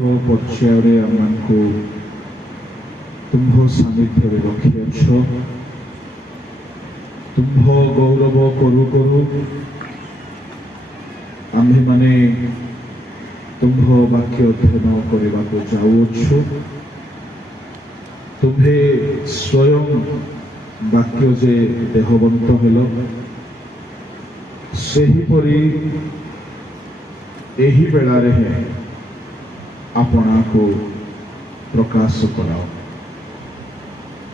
ପର୍ଯ୍ୟାୟରେ ଆମମାନଙ୍କୁ ତୁମ୍ଭ ସାନ୍ନିଧ୍ୟରେ ରଖିଅଛ। ତୁମ୍ଭ ଗୌରବ କରୁ କରୁ ଆମ୍ଭେମାନେ ତୁମ୍ଭ ବାକ୍ୟ ଅଧ୍ୟୟନ କରିବାକୁ ଯାଉଅଛୁ। ତୁମ୍ଭେ ସ୍ୱୟଂ ବାକ୍ୟ ଯେ ଦେହବନ୍ତ ହେଲ, ସେହିପରି ଏହି ବେଳାରେ ହିଁ ଆପଣାକୁ ପ୍ରକାଶ କରାଅ।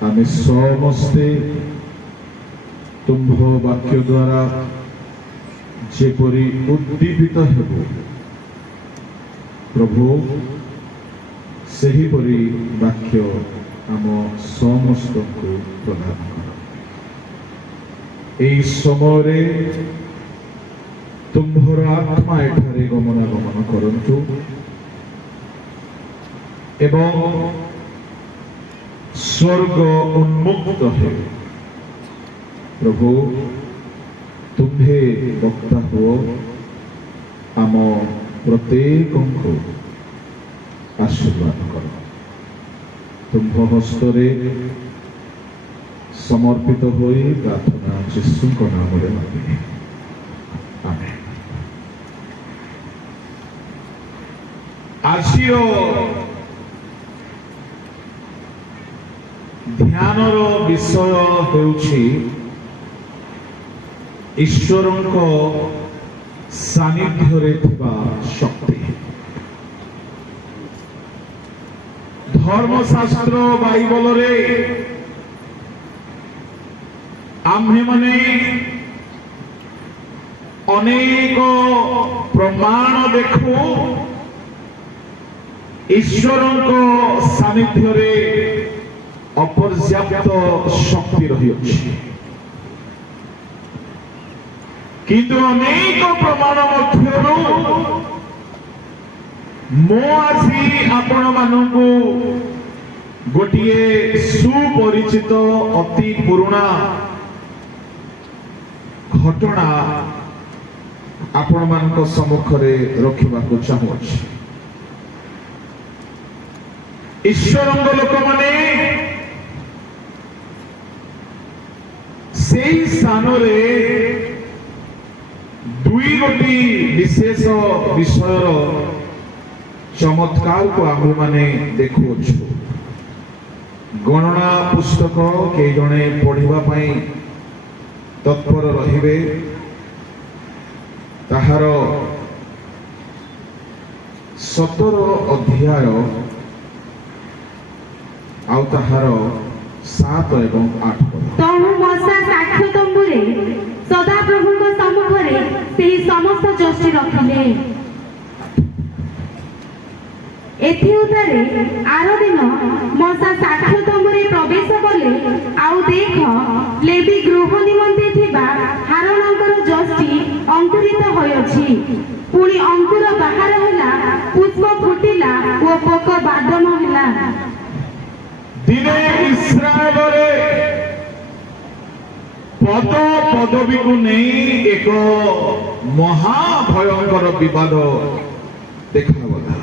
ଆମେ ସମସ୍ତେ ତୁମ୍ଭ ବାକ୍ୟ ଦ୍ୱାରା ଯେପରି ଉଦ୍ଦୀପିତ ହେବ, ପ୍ରଭୁ ସେହିପରି ବାକ୍ୟ ଆମ ସମସ୍ତଙ୍କୁ ପ୍ରଦାନ କର। ଏହି ସମୟରେ ତୁମ୍ଭର ଆତ୍ମା ଏଠାରେ ଗମନାଗମନ କରନ୍ତୁ ଏବଂ ସ୍ୱର୍ଗ ଉନ୍ମୁକ୍ତ ହେଉ। ପ୍ରଭୁ ତୁମ୍ଭେ ବକ୍ତା ହୁଅ, ଆମ ପ୍ରତ୍ୟେକଙ୍କୁ ଆଶୀର୍ବାଦ କର। ତୁମ୍ଭ ହସ୍ତରେ ସମର୍ପିତ ହୋଇ ପ୍ରାର୍ଥନା ଯୀଶୁଙ୍କ ନାମରେ ମାଗେ, ଆମେନ୍। ଆଜିର ଧ୍ୟାନର ବିଷୟ ହେଉଛି ଈଶ୍ୱରଙ୍କ ସାନ୍ନିଧ୍ୟରେ ଥିବା ଶକ୍ତି। ଧର୍ମଶାସ୍ତ୍ର ବାଇବଲରେ ଆମ୍ଭେମାନେ ଅନେକ ପ୍ରମାଣ ଦେଖୁ ଈଶ୍ୱରଙ୍କ ସାନ୍ନିଧ୍ୟରେ ଅପର୍ଯ୍ୟାପ୍ତ ଶକ୍ତି ରହିଅଛି। କିନ୍ତୁ ଅନେକ ପ୍ରମାଣ ମଧ୍ୟରୁ ମୁଁ ଆଜି ଆପଣମାନଙ୍କୁ ଗୋଟିଏ ସୁପରିଚିତ ଅତି ପୁରୁଣା ଘଟଣା ଆପଣମାନଙ୍କ ସମ୍ମୁଖରେ ରଖିବାକୁ ଚାହୁଁଅଛି। ଈଶ୍ୱରଙ୍କ ଲୋକମାନେ ସେହି ସ୍ଥାନରେ ଦୁଇଗୋଟି ବିଶେଷ ବିଷୟର ଚମତ୍କାରକୁ ଆମ୍ଭେମାନେ ଦେଖୁଅଛୁ। ଗଣନା ପୁସ୍ତକ କେହି ଜଣେ ପଢ଼ିବା ପାଇଁ ତତ୍ପର ରହିବେ, ତାହାର 17 ଅଧ୍ୟାୟ ଆଉ ତାହାର 7 ଏବଂ 8 ପଦ। ତହୁ ମଶା ସାକ୍ଷ୍ୟ ତମ୍ବୁରେ ସଦାପ୍ରଭୁଙ୍କ ସମ୍ମୁଖରେ ସେହି ସମସ୍ତ ଯଷ୍ଟି ରଖିଲେ। ଏଥିଉପରେ ଆର ଦିନ ମଶା ସାକ୍ଷ୍ୟ ତମ୍ବୁରେ ପ୍ରବେଶ କଲେ, ଆଉ ଦେଖ ଲେବି ଗୃହ ନିମନ୍ତେ ଥିବା ହାରଣଙ୍କର ଯଷ୍ଟି ଅଙ୍କୁରିତ ହୋଇଅଛି। ପୁଣି ଅଙ୍କୁର ବାହାର ହେଲା, ପୁଷ୍ପ ଫୁଟିଲା ଓ ପୋକ ବାଦମ ହେଲା। ଦିନେ ଇସ୍ରାଏଲରେ ପଦ ପଦବୀକୁ ନେଇ ଏକ ମହାଭୟଙ୍କର ବିବାଦ ଦେଖାଗଲା।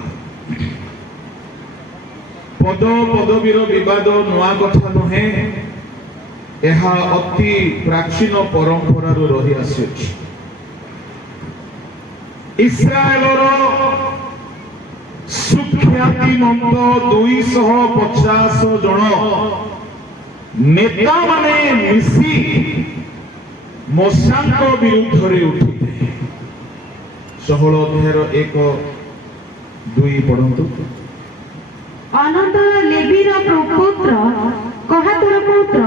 ପଦ ପଦବୀର ବିବାଦ ନୂଆ କଥା ନୁହେଁ, ଏହା ଅତି ପ୍ରାଚୀନ ପରମ୍ପରାରୁ ରହି ଆସିଅଛି। ଇସ୍ରାଏଲର ସୁଖ୍ୟାତିମନ୍ତ 250 ଜଣ ନେତାମାନେ ମିଶି ମୋଶାଙ୍କ ବିରୁଦ୍ଧରେ ଉଠିଲେ। 16 ଅଧ୍ୟାୟର 1-2 ପଢ଼ନ୍ତୁ। ଅନନ୍ତର ଲେବିର ପୁତ୍ର କହାତର ପୁତ୍ର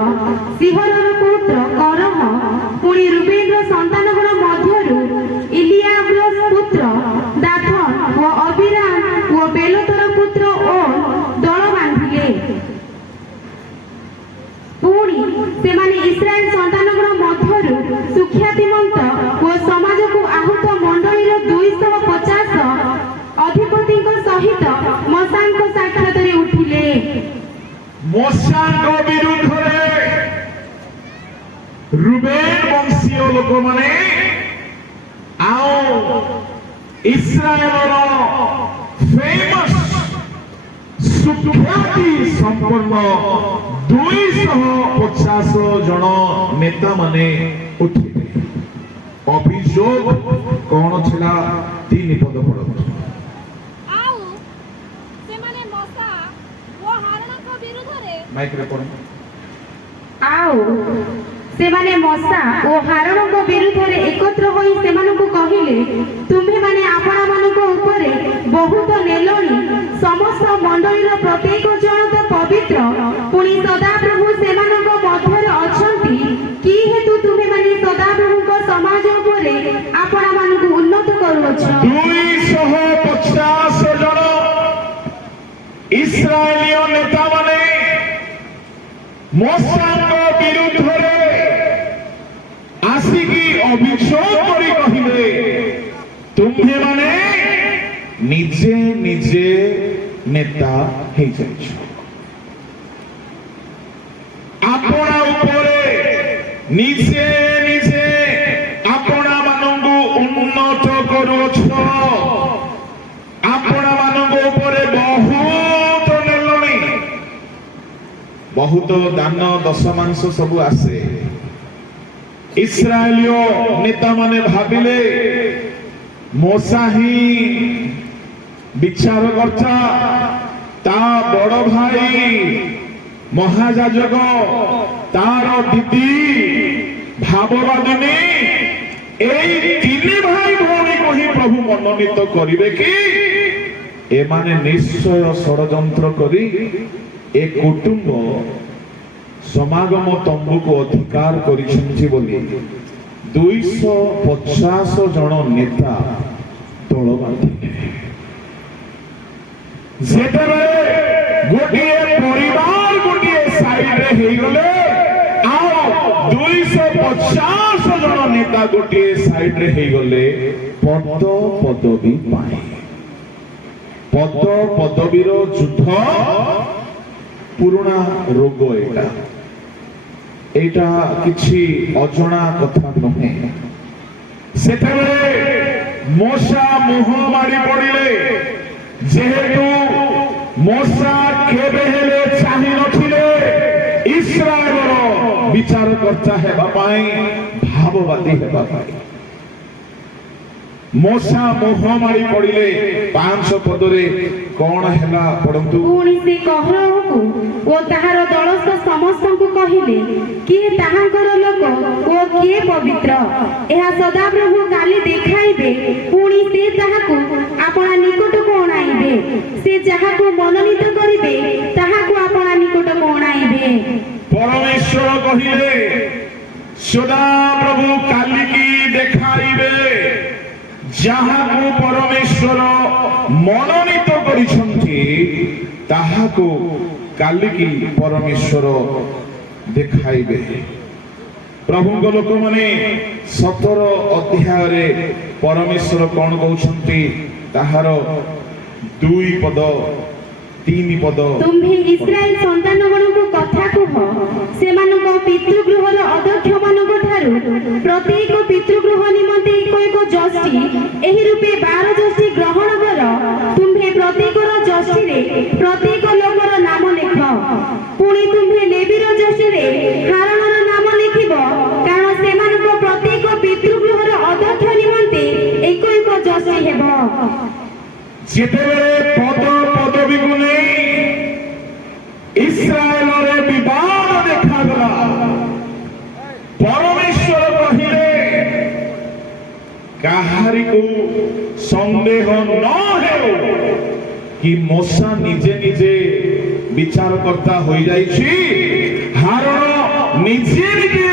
ସିହରର ପୁତ୍ର କରହ, ପୁଣି ରୁବେନର ସନ୍ତାନଗଣ ମଧ୍ୟରୁ ଇଲିଆବର ପୁତ୍ର ଦାଥନ ଓ ଅବିରାମ ଓ ବେଲୋତର ପୁତ୍ର ଓନ ଦଳ ବାନ୍ଧିଲେ। ପୁଣି ସେମାନେ ଇସ୍ରାଏଲ ସନ୍ତାନଗଣ ମଧ୍ୟରୁ ସୁଖ୍ୟାତିମନ୍ତ ଓ ସମାଜକୁ ଆହୁତ ମଣ୍ଡଳୀର 250 ଅଧିପତିଙ୍କ ସହିତ ମଶାଙ୍କ ସାକ୍ଷାତରେ ଉଠିଲେ। ମଶାଙ୍କ ବିରୁଦ୍ଧରେ ରୁବେନ ବଂଶୀୟ ଲୋକମାନେ ଆଉ ଇସ୍ରାଏଲର ଫେମସ୍ ସୁଖ୍ୟାତି ସମ୍ପନ୍ନ 250 ଜଣ ନେତା ମାନେ ଉଠିଲେ। ଅଭିଯୋଗ କଣ ଥିଲା? 3 ପଦ ପଢନ୍ତୁ। ଆଉ ସେମାନେ ମଶା ଓ ହାରଣଙ୍କ ବିରୁଦ୍ଧରେ ମାଇକରେ ପଢନ୍ତୁ। ଆଉ ସେମାନେ ମଶା ଓ ହାରଣଙ୍କ ବିରୁଦ୍ଧରେ ଏକତ୍ର ହୋଇ ସେମାନଙ୍କୁ କହିଲେ, ତୁମ୍ଭେମାନେ ଆପଣମାନଙ୍କ ଉପରେ ବହୁତ ନେଲଣି। ସମସ୍ତ ମଣ୍ଡଳୀର ପ୍ରତ୍ୟେକ ଜଣ ତ ପବିତ୍ର, ପୁଣି ସଦାପ୍ରଭୁ ସେମାନଙ୍କ ମଧ୍ୟରେ ଅଛନ୍ତି। କି ହେତୁ ତୁମ୍ଭେମାନେ ସଦାପ୍ରଭୁଙ୍କ ସମାଜ ଉପରେ ଆପଣମାନଙ୍କୁ ଉନ୍ନତ କରୁଅଛ? 250 ଜଣ ଇସ୍ରାଏଲୀୟ ନେତାମାନେ ମୋସାଙ୍କ ବିରୁଦ୍ଧରେ ଆସିକି ଅଭିଯୋଗ କରି କହିଲେ, ତୁମ୍ଭେମାନେ ନିଜେ ନିଜେ ନେତା ହେଇଯାଇଛ, ଆପଣା ଉପରେ ନିଜେ ନିଜେ ଆପଣା ମାନଙ୍କୁ ଉନ୍ନତ କରୁଅଛ, ଆପଣା ମାନଙ୍କ ଉପରେ ବହୁତ ନେଲଣି। ବହୁତ ଦାନ ଦଶମାଂଶ ସବୁ ଆସେ। ଇସ୍ରାଏଲୀୟ ନେତାମାନେ ଭାବିଲେ ମୋସା ହିଁ ବିଚାରକର୍ତ୍ତା, ତା ବଡ ଭାଇ ମହାଯାଜକ, ତାର ଦିଦି ଭାବବାଦିନୀ, এই 3 ଭାଇ ଭଉଣୀକୁ ହିଁ ପ୍ରଭୁ ମନୋନୀତ କରିବେ କି? ଏମାନେ ନିଶ୍ଚୟ ଷଡ଼ଯନ୍ତ୍ର କରି ଏ କୁଟୁମ୍ବ ସମାଗମ ତମ୍ବୁକୁ ଅଧିକାର କରିଛନ୍ତି ବୋଲି 250 ଜଣ ନେତା ଦଳ ବାନ୍ଧିଲେ। ଯେତେବେଳେ ଗୋଟିଏ ପରିବାର ଗୋଟିଏ ସାଇଡରେ ହେଇଗଲେ, ଆଉ 250 ଜଣ ନେତା ଗୋଟିଏ ସାଇଡରେ ହେଇଗଲେ ପଦ ପଦବୀ ପାଇଁ। ପଦ ପଦବୀର ଯୁଦ୍ଧ ପୁରୁଣା ରୋଗ। ଏଇଟା କିଛି ଅଜଣା କଥା ନୁହେଁ। ସେତେବେଳେ ମୋସା ମୁହ ମାଡ଼ି ପଡ଼ିଲେ, ଯେହେତୁ ମୋସା କେବେ ହେଲେ ଚାହିଁ ନଥିଲେ ଇସ୍ରାଏଲର ବିଚାରକର୍ତ୍ତା ହେବା ପାଇଁ, ଭାବବାଦୀ ହେବା ପାଇଁ। ମୋସା ମୁହ ମାଡ଼ି ପଡ଼ିଲେ। 5 ପଦରେ କଣ ହେଲା ପଢନ୍ତୁ। ପୁଣି ସେ କହରହକୁ ଓ ତାହାର ଦଳସ୍ଥ ସମସ୍ତଙ୍କୁ କହିଲେ, କିଏ ତାହାଙ୍କର ଲୋକ ଓ କିଏ ପବିତ୍ର, ଏହା ସଦାପ୍ରଭୁ କାଲି ଦେଖାଇବେ। ପୁଣି ସେ ତାହାକୁ ଆପଣା ନିକଟକୁ ଅଣାଇବେ। ସେ ଯାହାକୁ ମନୋନୀତ କରିବେ ତାହାକୁ ଆପଣା ନିକଟକୁ ଅଣାଇବେ। ପରମେଶ୍ୱର କହିଲେ, ସଦାପ୍ରଭୁ କାଲିକି ଦେଖାଇବେ। ଯାହାକୁ ପରମେଶ୍ୱର ମନୋନୀତ କରିଛନ୍ତି ତାହାକୁ କାଲିକି ପରମେଶ୍ୱର ଦେଖାଇବେ। ପ୍ରଭୁଙ୍କ ଲୋକମାନେ 17 ଅଧ୍ୟାୟରେ ପରମେଶ୍ୱର କଣ କହୁଛନ୍ତି ତାହାର 2 ପଦ 3 ପଦ। ତୁମ୍ଭେ ଇସ୍ରାଏଲ ସନ୍ତାନଗଣଙ୍କୁ କଥା କୁହ, ସେମାନଙ୍କ ପିତୃଗୃହର ଅଧ୍ୟକ୍ଷମାନଙ୍କ ଠାରୁ ପ୍ରତ୍ୟେକ ପିତୃଗୃହ ନିମନ୍ତେ ଏକ ଏକ ଯଷ୍ଟି, ଏହି ରୂପେ 12 ଯଷ୍ଟି ଗ୍ରହଣ କର। ତୁମ୍ଭେ ପ୍ରତ୍ୟେକର ଯଷ୍ଟିରେ ପ୍ରତ୍ୟେକ ଲୋକର ନାମ ଲେଖ। ପୁଣି ତୁମ୍ଭେ ଲେବୀର ଯଷ୍ଟିରେ ହାରଣର ନାମ ଲେଖିବ, କାରଣ ସେମାନଙ୍କ ପ୍ରତ୍ୟେକ ପିତୃଗୃହର ଅଧ୍ୟକ୍ଷ ନିମନ୍ତେ ଏକ ଏକ ଯଷ୍ଟି ହେବ। ଯେତେବେଳେ ପଦ ପଦବୀକୁ ନେଇ ଇସ୍ରାଏଲରେ ବିବାଦ ଦେଖାଗଲା, ପରମେଶ୍ୱର କହିଲେ କାହାରିକୁ ସନ୍ଦେହ ନ ହେଉ କି ମୋସା ନିଜେ ନିଜେ ବିଚାରକର୍ତ୍ତା ହୋଇଯାଇଛି, ହାରଣ ନିଜେ ନିଜେ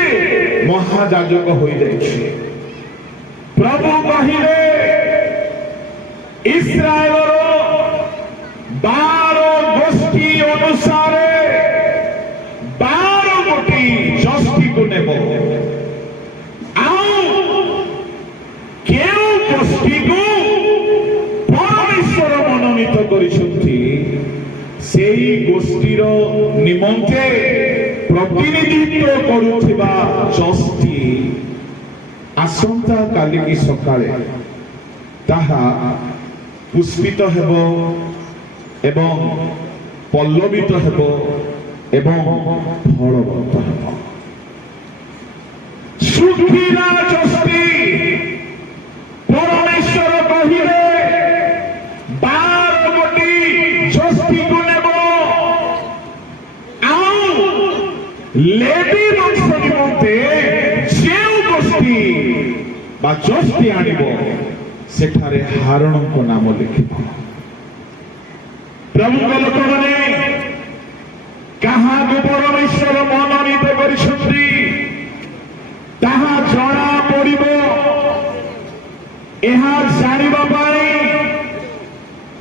ମହାଯାଜକ ହୋଇଯାଇଛି। ପ୍ରଭୁ କହିଲେ ଇସ୍ରାଏଲର 12 ଗୋଷ୍ଠୀ ଅନୁସାରେ 12 ଗୋଟି ଯଷ୍ଟିକୁ ନେବ। ଆଉ କେଉଁ ଗୋଷ୍ଠୀକୁ ପରମେଶ୍ୱର ମନୋନୀତ କରିଛନ୍ତି, ସେହି ଗୋଷ୍ଠୀର ନିମନ୍ତେ ପ୍ରତିନିଧିତ୍ୱ କରୁଥିବା ଯଷ୍ଟି ଆସନ୍ତା କାଲିକି ସକାଳେ ତାହା ପୁଷ୍ପିତ ହେବ ଏବଂ ପଲ୍ଲବିତ ହେବ ଏବଂ ଫଳବନ୍ତ ହେବ। ଶୁଖିଲା ଯଷ୍ଟି ପରମେଶ୍ୱର କହିଲେ 12 ଯଷ୍ଟିକୁ ନେବ, ଆଉ ଲେବୀ ବଂଶ ନିମନ୍ତେ ଯେଉଁ ଗୋଷ୍ଠୀ ବା ଯଷ୍ଟି ଆଣିବ ସେଠାରେ ହାରଣଙ୍କ ନାମ ଲେଖିବ। ପ୍ରଭୁଙ୍କ ଲୋକମାନେ କାହାକୁ ପରମେଶ୍ୱର ମନୋନୀତ କରିଛନ୍ତି ତାହା ଜଣା ପଡ଼ିବ। ଏହା ଜାଣିବା ପାଇଁ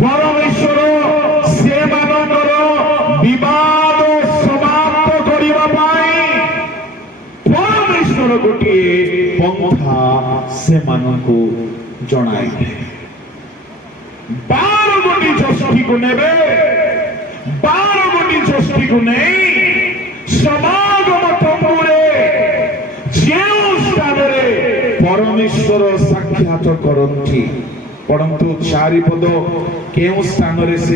ପରମେଶ୍ୱର ସେମାନଙ୍କର ବିବାଦ ସମାପ୍ତ କରିବା ପାଇଁ ପରମେଶ୍ୱର ଗୋଟିଏ ପନ୍ଥା ସେମାନଙ୍କୁ ଜଣାଇଲେ। 12 ଯଷ୍ଟିକୁ ନେବେ, 12 ଯଷ୍ଟିକୁ ନେଇ ସମାଗମ ତମ୍ବୁରେ ଯେଉଁ ସ୍ଥାନରେ ପରମେଶ୍ୱର ସାକ୍ଷାତ କରନ୍ତି, ପଢନ୍ତୁ 4 ପଦ, କେଉଁ ସ୍ଥାନରେ ସେ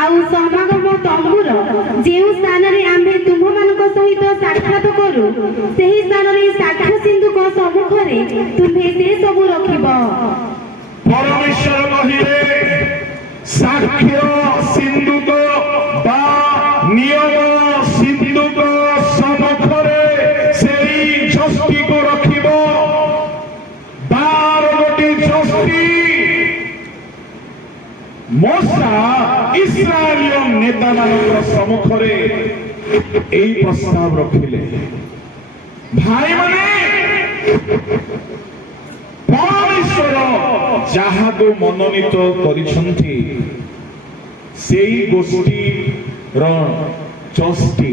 ଆଉ ସମାଗମ ତମ୍ବୁର ଯେଉଁ ସ୍ଥାନରେ ଆମେ ତୁମମାନଙ୍କ ସହିତ ସାକ୍ଷାତ କରୁ ସେହି ସ୍ଥାନରେ ସାକ୍ଷ୍ୟ ସିନ୍ଧୁକ ସମ୍ମୁଖରେ ତୁମ୍ଭେ ସେ ସବୁ ରଖିବ। ପରମେଶ୍ୱର କହିଲେ ସାକ୍ଷ୍ୟ ସିନ୍ଧୁକ ବା ନିୟମ ସିନ୍ଧୁକ ସମ୍ମୁଖରେ ସେଇ ଯଷ୍ଟିକୁ ରଖିବ। 12 ଯଷ୍ଟି ମୋଶା ଇସ୍ରାଏଲୀୟ ନେତାମାନଙ୍କ ସମ୍ମୁଖରେ ଏହି ପ୍ରସ୍ତାବ ରଖିଲେ। ଭାଇମାନେ, ପରମେଶ୍ୱର ଯାହାକୁ ମନୋନୀତ କରିଛନ୍ତି ସେଇ ଗୋଷ୍ଠୀର ଯଷ୍ଟି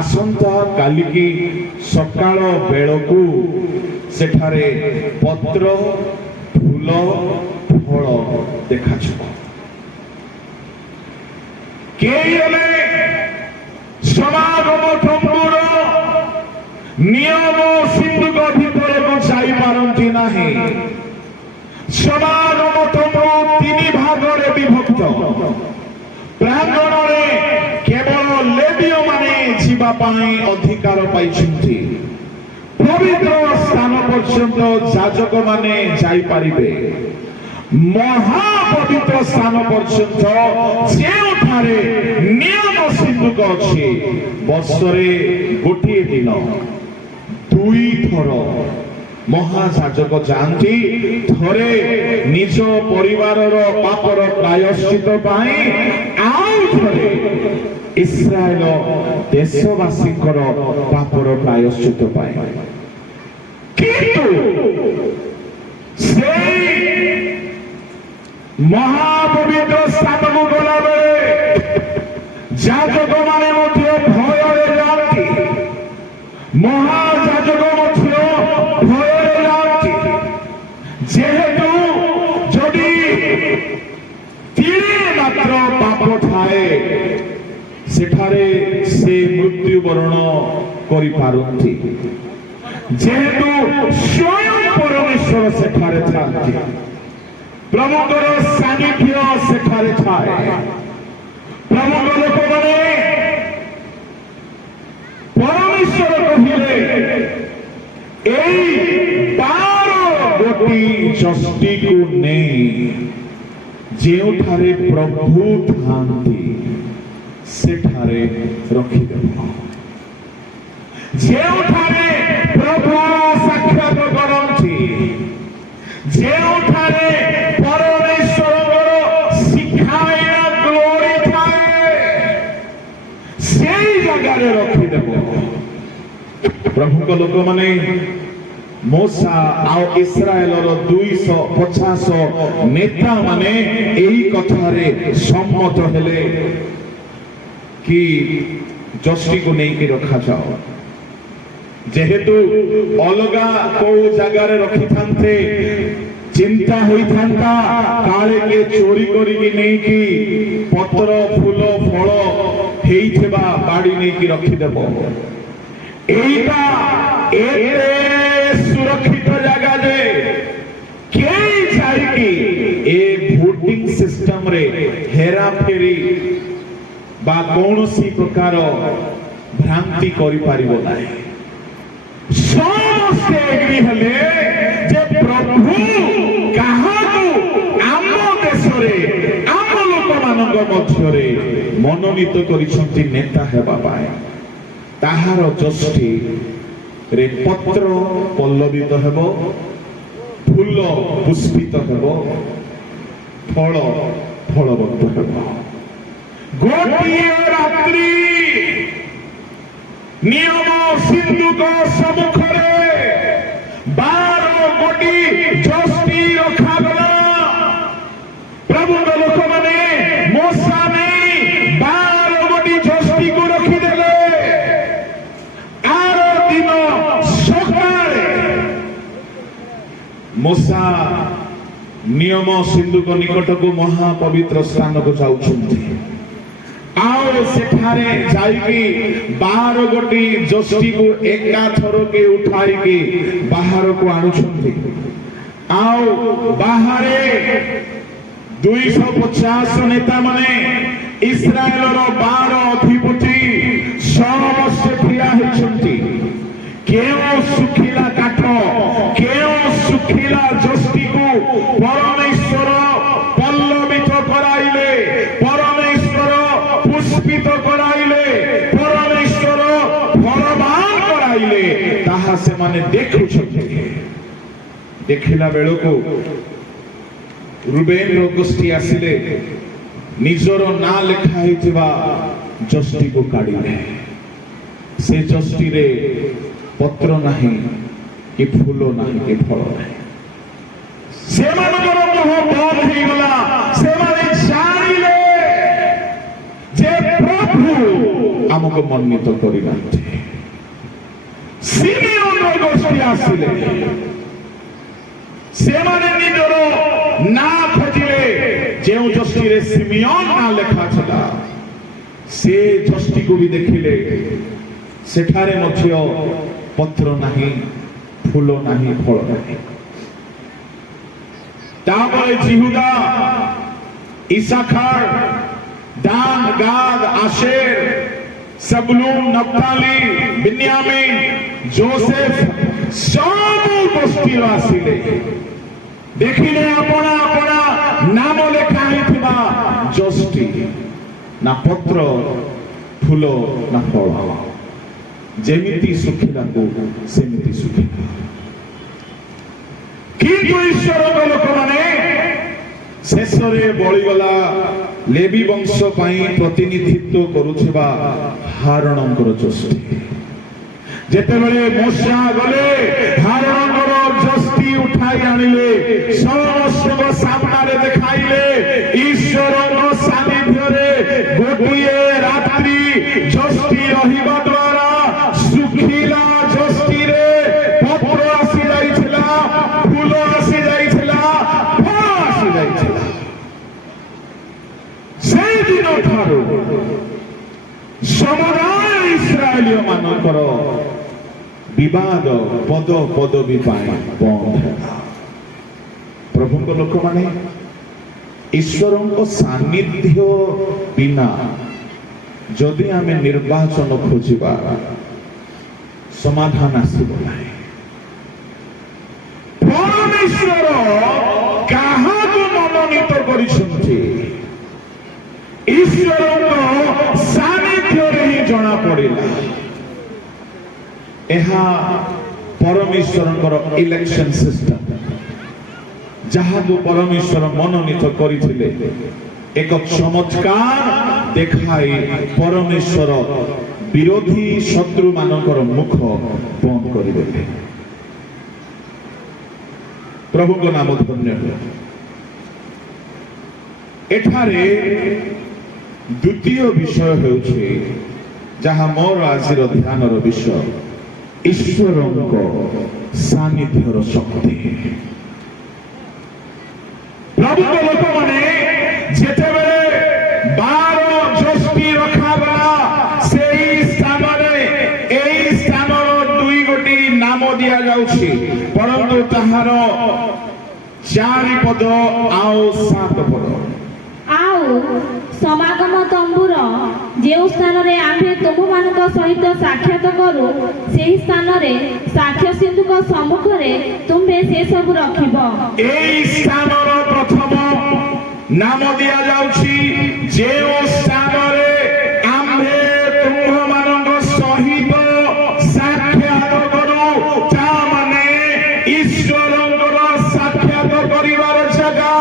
ଆସନ୍ତା କାଲିକି ସକାଳ ବେଳକୁ ସେଠାରେ ପତ୍ର ଫୁଲ ଫଳ ଦେଖାଯିବ। କେହି ହେଲେ ସମାଗମ ତମ୍ବୁର ନିୟମ ସିନ୍ଧୁକ ଭିତରକୁ ଯାଇପାରନ୍ତି ନାହିଁ। ସମାଗମ ତମ୍ବୁ 3 ଭାଗରେ ବିଭକ୍ତ। ପ୍ରାଙ୍ଗଣରେ କେବଳ ଲେବୀୟମାନେ ଯିବା ପାଇଁ ଅଧିକାର ପାଇଛନ୍ତି। ପବିତ୍ର ସ୍ଥାନ ପର୍ଯ୍ୟନ୍ତ ଯାଜକମାନେ ଯାଇପାରିବେ। ମହାପବିତ୍ର ସ୍ଥାନ ପର୍ଯ୍ୟନ୍ତ ଯେଉଁଠାରେ ନିୟମ ସିନ୍ଧୁକ ଅଛି, ବର୍ଷରେ ଗୋଟିଏ ଦିନ 2 ଥର ମହାଯାଜକ ଯାଆନ୍ତି। ଥରେ ନିଜ ପରିବାରର ପାପର ପ୍ରାୟଶ୍ଚିତ ପାଇଁ, ଆଉ ଥରେ ଇସ୍ରାଏଲ ଦେଶବାସୀଙ୍କର ପାପର ପ୍ରାୟଶ୍ଚିତ ପାଇଁ। କିନ୍ତୁ ସେଇ ମହାପବିତ୍ର ସ୍ଥାନକୁ ଗଲାବେଳେ ଯାଜକ ମାନେ ମଧ୍ୟ ଭୟରେ ଯାଆନ୍ତି, ମହାଯାଜକ ମଧ୍ୟ ଭୟରେ ଯାଆନ୍ତି। ଯେହେତୁ ଯଦି ତିଳେ ମାତ୍ର ପାପ ଥାଏ ସେଠାରେ ସେ ମୃତ୍ୟୁବରଣ କରିପାରନ୍ତି। ଯେହେତୁ ସ୍ୱୟଂ ପରମେଶ୍ୱର ସେଠାରେ ଥାନ୍ତି, ପ୍ରଭୁଙ୍କର ସାନ୍ନିଧ୍ୟ ସେଠାରେ ଥାଏ। ପ୍ରଭୁଙ୍କ ଲୋକମାନେ ପରମେଶ୍ୱର କହିଲେ ଏଇ 12 ଯଷ୍ଟିକୁ ନେଇ ଯେଉଁଠାରେ ପ୍ରଭୁ ଥାନ୍ତି ସେଠାରେ ରଖିଦେବ। ଯେଉଁଠାରେ ପ୍ରଭୁ ସାକ୍ଷାତ କରନ୍ତି, ଯେଉଁଠାରେ ପରମେଶ୍ୱରଙ୍କର ଶିଖାଇନା ଗ୍ଲୋରି ଥାଏ, ସେଇ ଜାଗାରେ ରଖିଦେବ। ପ୍ରଭୁଙ୍କ ଲୋକମାନେ ମୋଶା ଆଉ ଇସ୍ରାଏଲର 250 ନେତା ମାନେ ଏହି କଥାରେ ସମ୍ମତ ହେଲେ କି ଯଷ୍ଟିକୁ ନେଇକି ରଖାଯାଅ। ଯେହେତୁ ଅଲଗା କୋଉ ଜାଗାରେ ରଖିଥାନ୍ତେ ଚିନ୍ତା ହୋଇଥାନ୍ତା, କାଳେ କିଏ ଚୋରି କରିକି ନେଇକି ପତ୍ର ଫୁଲ ଫଳ ହେଇଥିବା ବାଡ଼ି ନେଇକି ରଖିଦେବ। এইটা এতে সুরক্ষিত জায়গা যে কেই যাইকি এ ভোটিং সিস্টেম ଉପରେ ହେରାଫେରି ବା କୌଣସି ପ୍ରକାର ଭ୍ରାନ୍ତି କରିପାରିବ ନାହିଁ। ସମସ୍ତେ ଏଗ୍ରି ହେଲେ ଯେ ପ୍ରଭୁ କାହାକୁ ଆମ ଦେଶରେ ଆମ ଲୋକମାନଙ୍କ ମଧ୍ୟରେ ମନୋନୀତ କରିଛନ୍ତି ନେତା ହେବା ପାଇଁ, ତାହାର ଯଷ୍ଟିରେ ପତ୍ର ପଲ୍ଲବିତ ହେବ, ଫୁଲ ପୁଷ୍ପିତ ହେବ, ଫଳ ଫଳବନ୍ତ ହେବ। ଗୋଟିଏ ରାତ୍ରି ନିୟମ ସିନ୍ଧୁକ ସମ୍ମୁଖରେ 12 ଯଷ୍ଟି ରଖାଗଲା। ପ୍ରଭୁଙ୍କ ଲୋକମାନେ ମୂଷା ନେଇ 12 ଯଷ୍ଟିକୁ ରଖିଦେଲେ। ଆର ଦିନ ସକାଳେ ମୂଷା ନିୟମ ସିନ୍ଧୁକ ନିକଟକୁ ମହାପବିତ୍ର ସ୍ଥାନକୁ ଯାଉଛନ୍ତି। ଆଉ ସେଠାରେ ଯାଇକି 12 ଯଷ୍ଟିକୁ ଏକାଥରକେ ଉଠାଇକି ବାହାରକୁ ଆଣୁଛନ୍ତି। ଆଉ ବାହାରେ 250 ନେତାମାନେ ଇସ୍ରାଏଲର 12 ଅଧିପତି ସମସ୍ତେ ଠିଆ ହୋଇଛନ୍ତି। କେଉଁ ଶୁଖିଲା କାଠ, କେଉଁ ଶୁଖିଲା ଯଷ୍ଟିକୁ ପରମେଶ୍ୱର ପଲ୍ଲବିତ କରାଇଲେ, ପରମେଶ୍ୱର ପୁଷ୍ପିତ କରାଇଲେ, ପରମେଶ୍ୱର ଫଳବାନ କରାଇଲେ, ତାହା ସେମାନେ ଦେଖୁଛନ୍ତି। ଦେଖିଲା ବେଳକୁ ରୁବେନର ଗୋଷ୍ଠୀ ଆସିଲେ, ନିଜର ନାଁ ଲେଖା ହେଇଥିବା ଯଷ୍ଟିକୁ କାଢିଲେ। ସେ ଯଷ୍ଟିରେ ପତ୍ର ନାହିଁ, କି ଫୁଲ ନାହିଁ, କି ଫଳ ନାହିଁ। ସେମାନଙ୍କର ମୁହଁ ବନ୍ଦ ହେଇଗଲା। ସେମାନେ ଜାଣିଲେ ଯେ ପ୍ରଭୁ ଆମକୁ ମନୋନୀତ କରିନାହାନ୍ତି। ସିମିଓନର ଗୋଷ୍ଠୀ ଆସିଲେ, ସେମାନେ ନିଜର ନାଁ ଖୋଜିଲେ। ଯେଉଁ ଯଷ୍ଟିରେ ସିମିଓନ ନାଁ ଲେଖା ଥିଲା, ସେ ଯଷ୍ଟିକୁ ବି ଦେଖିଲେ। ସେଠାରେ ମଧ୍ୟ ପତ୍ର ନାହିଁ, ଫୁଲ ନାହିଁ, ଫଳ ନାହିଁ। ତାପରେ ଜିହୁଦା, ଇସାଖାର, ଦାନ, ଗାଦ, ଆଶେର, ସବଲୁନ, ନଫତାଲି, ବିନ୍ୟାମିନ, ଯୋସେଫ ସବୁ ଗୋଷ୍ଠୀର ଆସିଲେ। ଦେଖିଲେ ଆପଣା ଆପଣା ନାମ ଲେଖା ହେଇଥିବା ଯଷ୍ଟି, ନା ପତ୍ର, ଫୁଲ, ନା ଫଳ। ଯେମିତି ଶୁଖିଲାକୁ ସେମିତି ଶୁଖିଲା। କିନ୍ତୁ ଈଶ୍ୱରଙ୍କ ଲୋକମାନେ ଶେଷରେ ବଳିଗଲା ଲେବି ବଂଶ ପାଇଁ ପ୍ରତିନିଧିତ୍ୱ କରୁଥିବା ହାରଣଙ୍କର ଯଷ୍ଟି। ଯେତେବେଳେ ମୋଶା ଗଲେ ହାରଣଙ୍କର ଯଷ୍ଟି ଉଠାଇ ଆଣିଲେ, ସମସ୍ତଙ୍କ ସାମ୍ନାରେ ଦେଖାଇଲେ। ଈଶ୍ୱରଙ୍କ ସାନ୍ନିଧ୍ୟରେ ଗୋଟିଏ ରାତ୍ରି ଯଷ୍ଟି ରହିବା ଦ୍ୱାରା ଶୁଖିଲା ଯଷ୍ଟିରେ ପତ୍ର ଆସି ଯାଇଥିଲା, ଫୁଲ ଆସି ଯାଇଥିଲା, ଫଳ ଆସି ଯାଇଥିଲା। ସେଇଦିନ ଠାରୁ ସମୁଦାୟ ଇସ୍ରାଏଲୀୟ ମାନଙ୍କର ବିବାଦ ପଦ ପଦବୀ ପାଇଁ ବନ୍ଦ ହେଲା। ପ୍ରଭୁଙ୍କ ଲୋକମାନେ ଈଶ୍ୱରଙ୍କ ସାନ୍ନିଧ୍ୟ ବିନା ଯଦି ଆମେ ନିର୍ବାଚନ ଖୋଜିବା, ସମାଧାନ ଆସିବ ନାହିଁ। ପରମେଶ୍ୱର କାହାକୁ ମନୋନୀତ କରିଛନ୍ତି, ଈଶ୍ୱରଙ୍କ ସାନ୍ନିଧ୍ୟରେ ହିଁ ଜଣା ପଡ଼ିଲା। ଏହା ପରମେଶ୍ୱରଙ୍କର ଇଲେକ୍ସନ ସିଷ୍ଟମ, ଯାହାକୁ ପରମେଶ୍ୱର ମନୋନୀତ କରିଥିଲେ। ଏକ ଚମତ୍କାର ଦେଖାଇ ପରମେଶ୍ୱର ବିରୋଧୀ ଶତ୍ରୁ ମାନଙ୍କର ମୁଖ ବନ୍ଦ କରିଦେଲେ। ପ୍ରଭୁଙ୍କ ନାମ ଧନ୍ୟ ହେଉ। ଏଠାରେ ଦ୍ୱିତୀୟ ବିଷୟ ହେଉଛି, ଯାହା ମୋର ଆଜିର ଧ୍ୟାନର ବିଷୟ, ଈଶ୍ୱରଙ୍କ ସାନ୍ନିଧ୍ୟର ଶକ୍ତି। ପ୍ରଭୁଙ୍କ ଲୋକମାନେ ଯେତେବେଳେ 12 ଯଷ୍ଟି ରଖାଗଲା, ସେହି ସ୍ଥାନରେ ଏହି ସ୍ଥାନର 2 ନାମ ଦିଆଯାଉଛି, ପରନ୍ତୁ ତାହାର 4 ପଦ ଆଉ 7 ପଦ। ଆଉ ଯେଉଁ ସ୍ଥାନରେ ଆମ୍ଭେ ତୁମମାନଙ୍କ ସହିତ ସାକ୍ଷାତ କରୁ ସେହି ସ୍ଥାନରେ ସାକ୍ଷ୍ୟ ସିନ୍ଧୁଙ୍କ ସମ୍ମୁଖରେ ତୁମ୍ଭେ ସେସବୁ ରଖିବ। এই স্থানର ପ୍ରଥମ ନାମ ଦିଆଯାଉଛି ଯେଉଁ ସ୍ଥାନରେ ଆମ୍ଭେ ତୁମ୍ଭମାନଙ୍କ ସହିତ ସାକ୍ଷାତ କରୁ, ତା ମାନେ ଈଶ୍ୱରଙ୍କର ସାକ୍ଷାତ କରିବାର ଜାଗା।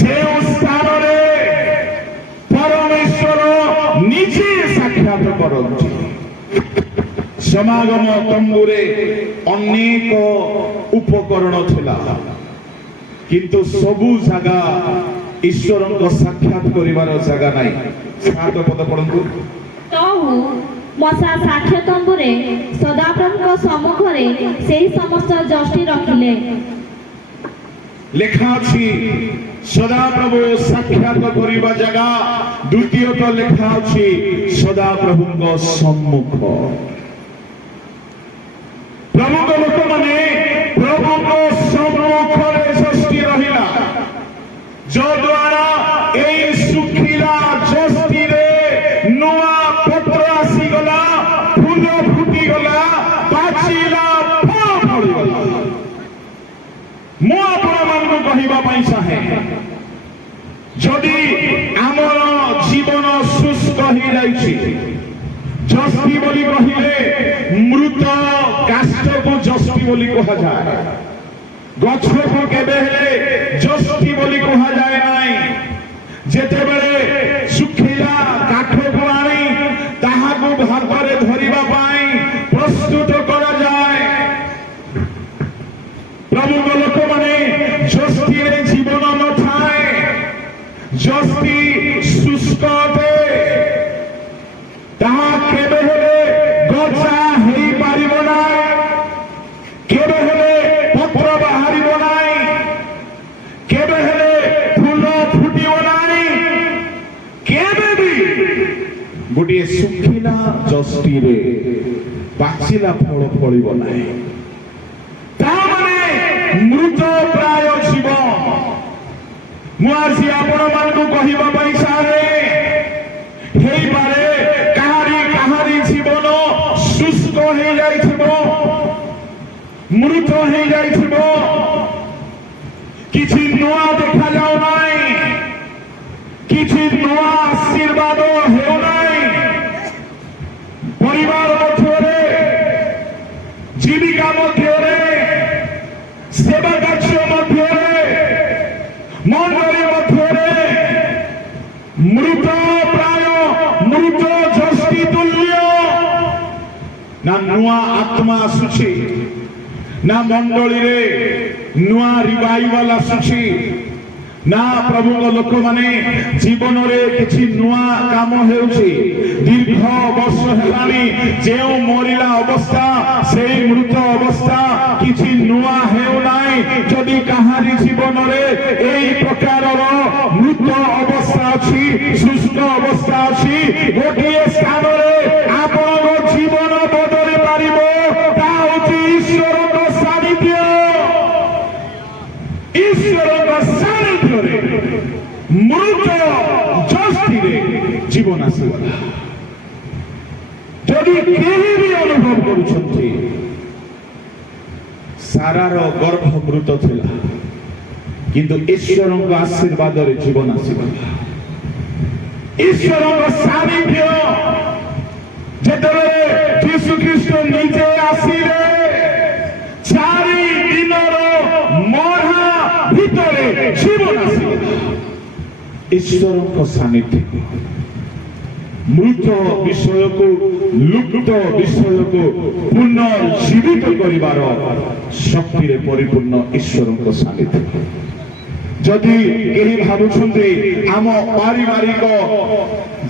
ଯେଉଁ ସ୍ଥାନରେ ପରମେଶ୍ୱର ନିଜେ ସାକ୍ଷାତ କରନ୍ତି। ସମାଗମ ତମ୍ବୁରେ ଅନେକ ଉପକରଣ ଥିଲା, କିନ୍ତୁ ସବୁ ଜାଗା ଈଶ୍ୱରଙ୍କ ସାକ୍ଷାତ କରିବାର ଜାଗା ନାହିଁ। 7 ପଦ ପଢନ୍ତୁ। ତହୁ ମଶା ସାକ୍ଷ୍ୟ ତମ୍ବୁରେ ସଦାପ୍ରଭୁଙ୍କ ସମ୍ମୁଖରେ ସେହି ସମସ୍ତ ଯଷ୍ଟି ରଖିଲେ। ଲେଖା ଅଛି ସଦାପ୍ରଭୁ ସାକ୍ଷାତ କରିବା ଜାଗା। ଦ୍ୱିତୀୟତଃ ଲେଖା ଅଛି ସଦାପ୍ରଭୁଙ୍କ ସମ୍ମୁଖ। ପ୍ରଭୁଙ୍କ ଲୋକମାନେ ପ୍ରଭୁଙ୍କ ସମ୍ମୁଖରେ ଯଷ୍ଟି ରହିଲା, ଯଦ୍ୱାରା ଏଇ ଶୁଖିଲା ଯଷ୍ଟିରେ ନୂଆ ପତ୍ର ଆସିଗଲା, ଫୁଲ ଫୁଟିଗଲା, ପାଚିଲା ଫଳ ଫଳିଗଲା। ମୁଁ ଆପଣମାନଙ୍କୁ କହିବା ପାଇଁ ଚାହେଁ, ଯଦି ଆମର ଜୀବନ ଶୁଷ୍କ ହେଇଯାଇଛି, ଯଷ୍ଟି ବୋଲି କହିଲେ ମୃତ କାଷ୍ଠକୁ ଯଷ୍ଟି ବୋଲି କୁହାଯାଏ। ଗଛକୁ କେବେ ହେଲେ ଯଷ୍ଟି ବୋଲି କୁହାଯାଏ ନାହିଁ। ଯେତେବେଳେ ଶୁଖିଲା କାଠକୁ ଆଣି ତାହାକୁ ଭାବରେ ଧରିବା ପାଇଁ ପ୍ରସ୍ତୁତ କରାଯାଏ, ପ୍ରଭୁଙ୍କ ଲୋକମାନେ ଯଷ୍ଟିରେ ଜୀବନ ନଥାଏ, ଯଷ୍ଟି ଶୁଷ୍କ ଅଟେ। ତାହା କେବେ ହେଲେ ଗଜା ହେଇପାରିବ ନାହିଁ, କେବେ ହେଲେ ପତ୍ର ବାହାରିବ ନାହିଁ, କେବେ ହେଲେ ଫୁଲ ଫୁଟିବ ନାହିଁ, କେବେ ବି ଗୋଟିଏ ଶୁଖିଲା ଯଷ୍ଟିରେ ପାଚିଲା ଫଳ ଫଳିବ ନାହିଁ। ତାମାନେ ମୃତ ପ୍ରାୟ ଜୀବନ। ମୁଁ ଆଜି ଆପଣମାନଙ୍କୁ କହିବା ପାଇଁ ଚାହେଁ, ହେଇପାରେ କାହାରି ଜୀବନ ଶୁଷ୍କ ହେଇଯାଇଥିବ, ମୃତ ହେଇଯାଇଥିବ, କିଛି ନୂଆ ଦେଖାଯାଉ ନାହିଁ, କିଛି ନୂଆ ଆଶୀର୍ବାଦ ହେଉନାହିଁ। ପରିବାର ମଧ୍ୟରେ, ଜୀବିକା ମଧ୍ୟରେ, ସେବା କାର୍ଯ୍ୟ ମଧ୍ୟରେ, ମଣ୍ଡଳୀ ମଧ୍ୟରେ ମୃତ ପ୍ରାୟ ମୃତ ଯଷ୍ଟି ତୁଲ୍ୟ। ନା ନୂଆ ଆତ୍ମା ଆସୁଛି, ନା ମଣ୍ଡଳୀରେ ନୂଆ ରିଭାଇଭାଲ ଆସୁଛି, ନା ପ୍ରଭୁଙ୍କ ଲୋକମାନେ ଜୀବନରେ କିଛି ନୂଆ କାମ ହେଉଛି। ଦୀର୍ଘ ବର୍ଷ ହେଲାଣି ଯେଉଁ ମରିଲା ଅବସ୍ଥା, ସେଇ ମୃତ ଅବସ୍ଥା, କିଛି ନୂଆ ହେଉନାହିଁ। ଯଦି କାହାରି ଜୀବନରେ ଏଇ ପ୍ରକାରର ମୃତ ଅବସ୍ଥା ଅଛି, ଶୁଷ୍କ ଅବସ୍ଥା ଅଛି, ଗୋଟିଏ ସ୍ଥାନରେ ଆପଣଙ୍କ ଜୀବନ ବଦଳି ପାରିବ। ତାହା ହେଉଛି ଈଶ୍ୱରଙ୍କ ସାନ୍ନିଧ୍ୟ। ଈଶ୍ୱରଙ୍କ ସାନ୍ନିଧ୍ୟରେ ମୃତ ଯଷ୍ଟିରେ ଜୀବନ ଆସିଗଲା। ଯଦି କେହି ବି ଅନୁଭବ କରୁଛନ୍ତି ସାରାର ଗର୍ଭ ମୃତ ଥିଲା, କିନ୍ତୁ ଈଶ୍ୱରଙ୍କ ଆଶୀର୍ବାଦରେ ଜୀବନ ଆସିଗଲା। ଈଶ୍ୱରଙ୍କ ସାନ୍ନିଧ୍ୟ ଯେତେବେଳେ ଯୀଶୁ ଖ୍ରୀଷ୍ଟ ନିଜେ ଆସିଲେ, 4 ଦିନର ମରା ଭିତରେ ଜୀବନ ଆସିଗଲା। ଈଶ୍ୱରଙ୍କ ସାନ୍ନିଧ୍ୟ ମୃତ ବିଷୟକୁ, ଲୁପ୍ତ ବିଷୟକୁ ପୁନର୍ଜୀବିତ କରିବାର ଶକ୍ତିରେ ପରିପୂର୍ଣ୍ଣ ଈଶ୍ୱରଙ୍କ ସାନ୍ନିଧ୍ୟ। ଯଦି କେହି ଭାବୁଛନ୍ତି ଆମ ପାରିବାରିକ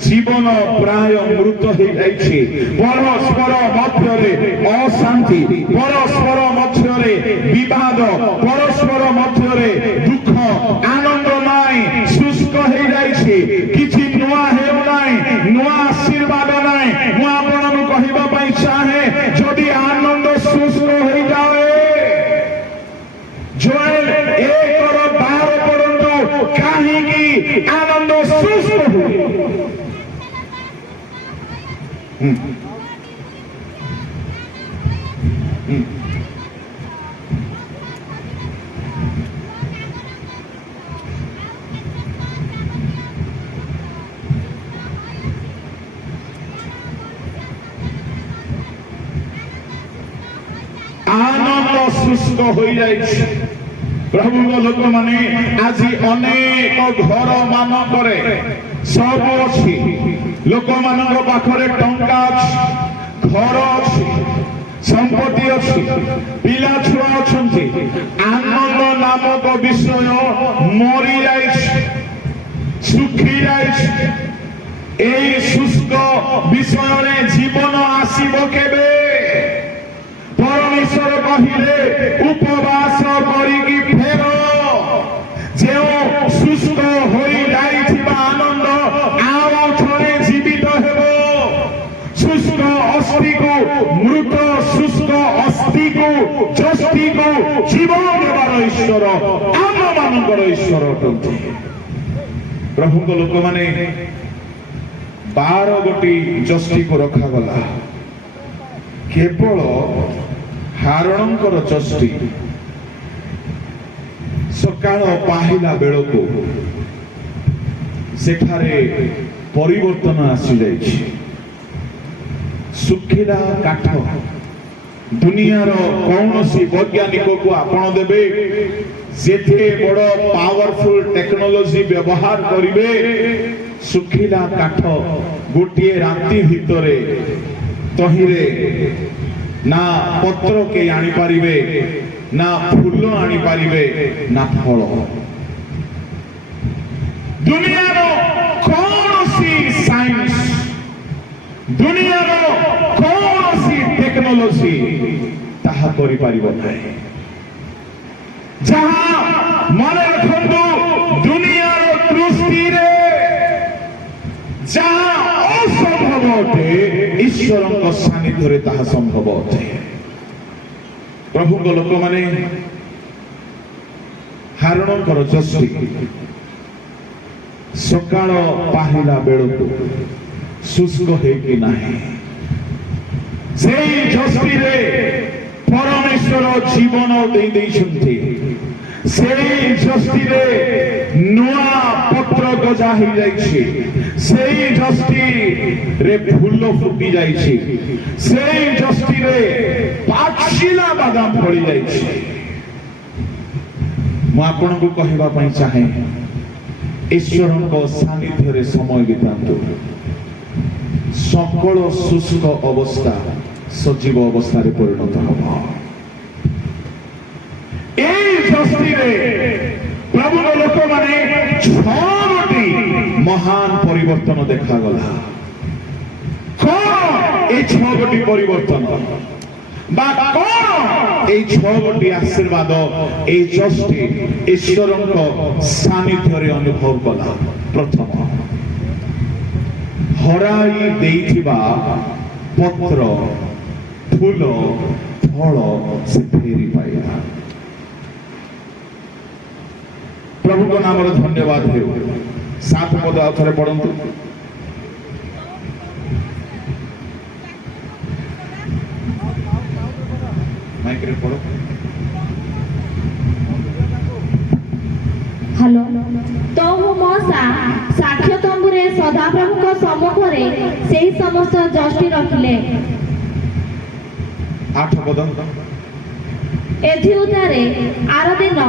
ଜୀବନ ପ୍ରାୟ ମୃତ ହେଇଯାଇଛି, ପରସ୍ପର ମଧ୍ୟରେ ଅଶାନ୍ତି, ପରସ୍ପର ମଧ୍ୟରେ ବିବାଦ, ପରସ୍ପର ମଧ୍ୟରେ ଦୁଃଖ, ଆନନ୍ଦ ନାହିଁ, ଶୁଷ୍କ ହେଇଯାଇଛି, କିଛି ନୂଆ ହେଉନାହିଁ, ନୂଆ ଆଶୀର୍ବାଦ ନାହିଁ, ମୁଁ ଆପଣଙ୍କୁ କହିବା ପାଇଁ ଚାହେଁ, ଯଦି ଆନନ୍ଦ ଶୁଷ୍କ ହେଇଯାଏ, ଜୋଏଲ 1:12 ପଢନ୍ତୁ, କାହିଁକି ଆନନ୍ଦ ଶୁଷ୍କ ହୁଏ? শুষ্ক হয়ে যাইছে। প্রভুଙ୍କ ଲୋକମାନେ ଆଜି ଅନେକ ଘର ମାନଙ୍କରେ ସବୁ ଅଛି, ଲୋକମାନଙ୍କ ପାଖରେ ଟଙ୍କା ଅଛି, ଘର ଅଛି, ସମ୍ପତ୍ତି ଅଛି, ପିଲା ଛୁଆ ଅଛନ୍ତି, ଆନନ୍ଦ ନାମକ ବିଷୟ ମରି ଯାଇଛି, ଶୁଖି ଯାଇଛି। এই শুষ্ক বিষୟରେ ଜୀବନ ଆସିବ କେବେ? ପରମେଶ୍ୱର କହିଲେ ଉପବାସ କରିକି ଫେର। ଯେଉଁ ଶୁଷ୍କ ହୋଇ ଯାଇଥିବା ଆନନ୍ଦ ଆଉ ଥରେ ଜୀବିତ ହେବ। ଶୁଷ୍କ ଅସ୍ଥିକୁ, ମୃତ ଶୁଷ୍କ ଅସ୍ଥିକୁ, ଯଷ୍ଟିକୁ ଜୀବନ ଦେବାର ଈଶ୍ୱର ଆମମାନଙ୍କର ଈଶ୍ୱର ଅଟନ୍ତି। ପ୍ରଭୁଙ୍କ ଲୋକମାନେ 12 ଗୋଟି ଯଷ୍ଟିକୁ ରଖାଗଲା। କେବଳ ହାରଣଙ୍କର ଯଷ୍ଟି ସକାଳ ପାହିଲା ବେଳକୁ ସେଠାରେ ପରିବର୍ତ୍ତନ ଆସିଯାଇଛି। ଶୁଖିଲା କାଠ ଦୁନିଆର କୌଣସି ବୈଜ୍ଞାନିକକୁ ଆପଣ ଦେବେ, ଯେତେ ବଡ଼ ପାୱାରଫୁଲ ଟେକ୍ନୋଲୋଜି ବ୍ୟବହାର କରିବେ, ଶୁଖିଲା କାଠ ଗୋଟିଏ ରାତି ଭିତରେ ତହିଁରେ ନା ପତ୍ର କେହି ଆଣିପାରିବେ, ନା ଫୁଲ ଆଣିପାରିବେ, ନା ଫଳ। ଦୁନିଆର କୌଣସି ସାଇନ୍ସ, ଦୁନିଆର କୌଣସି ଟେକ୍ନୋଲୋଜି ତାହା କରିପାରିବ ନାହିଁ। ଯାହା ମନେ ରଖନ୍ତୁ, ଦୁନିଆର ଦୃଷ୍ଟିରେ ଯାହା ଅସମ୍ଭବ ଅଟେ, ଈଶ୍ୱରଙ୍କ ସାନ୍ନିଧ୍ୟରେ ତାହା ସମ୍ଭବ ଅଟେ। ପ୍ରଭୁଙ୍କ ଲୋକମାନେ ହାରଣଙ୍କର ଯଷ୍ଟି ସକାଳ ପାହିଲା ବେଳକୁ ଶୁଷ୍କ ହେଇକି ନାହିଁ। ସେଇ ଯଷ୍ଟିରେ ପରମେଶ୍ୱର ଜୀବନ ଦେଇଛନ୍ତି। ସେଇ ଯଷ୍ଟିରେ ନୂଆ ପତ୍ର ଗଜା ହେଇଯାଇଛି। ସେଇ ଯଷ୍ଟିରେ ଫୁଲ ଫୁଟି ଯାଇଛି। ସେଇ ଯଷ୍ଟିରେ ପାଚିଲା ବାଦାମ ଫଳି ଯାଇଛି। ମୁଁ ଆପଣଙ୍କୁ କହିବା ପାଇଁ ଚାହେଁ, ଈଶ୍ୱରଙ୍କ ସାନ୍ନିଧ୍ୟରେ ସମୟ ବିତାନ୍ତୁ। সকল শুষ্ক অবস্থা সজীব অবস্থাରେ ପରିଣତ ହେବ। এই ଯଷ୍ଟିରେ ପ୍ରଭୁଙ୍କ ଲୋକମାନେ 6ଟି ମହାନ ପରିବର୍ତ୍ତନ ଦେଖାଗଲା। କଣ এই 6ଟି ପରିବର୍ତ୍ତନ বা କଣ এই 6ଟି ଆଶୀର୍ବାଦ এই ଯଷ୍ଟି ଈଶ୍ୱରଙ୍କ ସାନ୍ନିଧ୍ୟରେ ଅନୁଭବ କଲା? ପ୍ରଥମ, ହରାଇ ଦେଇଥିବା ପତ୍ର, ଫୁଲ, ଫଳ ସେ ଫେରି ପାଇଲା। ପ୍ରଭୁଙ୍କ ନାମରେ ଧନ୍ୟବାଦ ହେଉ। 7 ପଦ ଆଉ ଥରେ ପଢନ୍ତୁ। ମାଇକ୍ରେ ପଢ। ହ୍ୟାଲୋ। ତହୁ ମଶା ସାକ୍ଷ୍ୟ ତମ୍ବୁରେ ସଦାପ୍ରଭୁଙ୍କ ସମ୍ମୁଖରେ ସେହି ସମସ୍ତ ଯଷ୍ଟି ରଖିଲେ। 8 ପଦ। ଏଥିଉତାରେ ଆର ଦିନ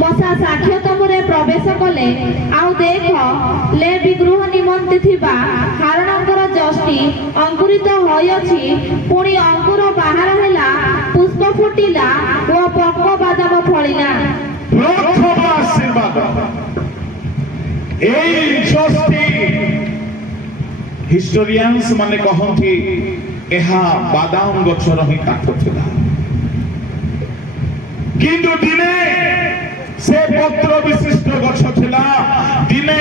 ମଶା ସାକ୍ଷ୍ୟ ତମ୍ବୁରେ ପ୍ରବେଶ କଲେ। ଆଉ ଦେଖ, ଲେବି ଗୃହ ନିମନ୍ତେ ଥିବା ହାରଣଙ୍କର ଯଷ୍ଟି ଅଙ୍କୁରିତ ହୋଇଅଛି। ପୁଣି ଅଙ୍କୁର ବାହାର ହେଲା, ପୁଷ୍ପ ଫୁଟିଲା ଓ ପକ୍କ ବାଦାମ ଫଳିଲା। ପ୍ରଥମ ଆଶୀର୍ବାଦ এই ଯଷ୍ଟି, ହିଷ୍ଟୋରିଆନ୍ସ ମାନେ କହନ୍ତି ଏହା ବାଦାମ ଗଛର ହିଁ କାଠ ଥିଲା। କିନ୍ତୁ ଦିନେ ସେ ପତ୍ର ବିଶିଷ୍ଟ ଗଛ ଥିଲା, ଦିନେ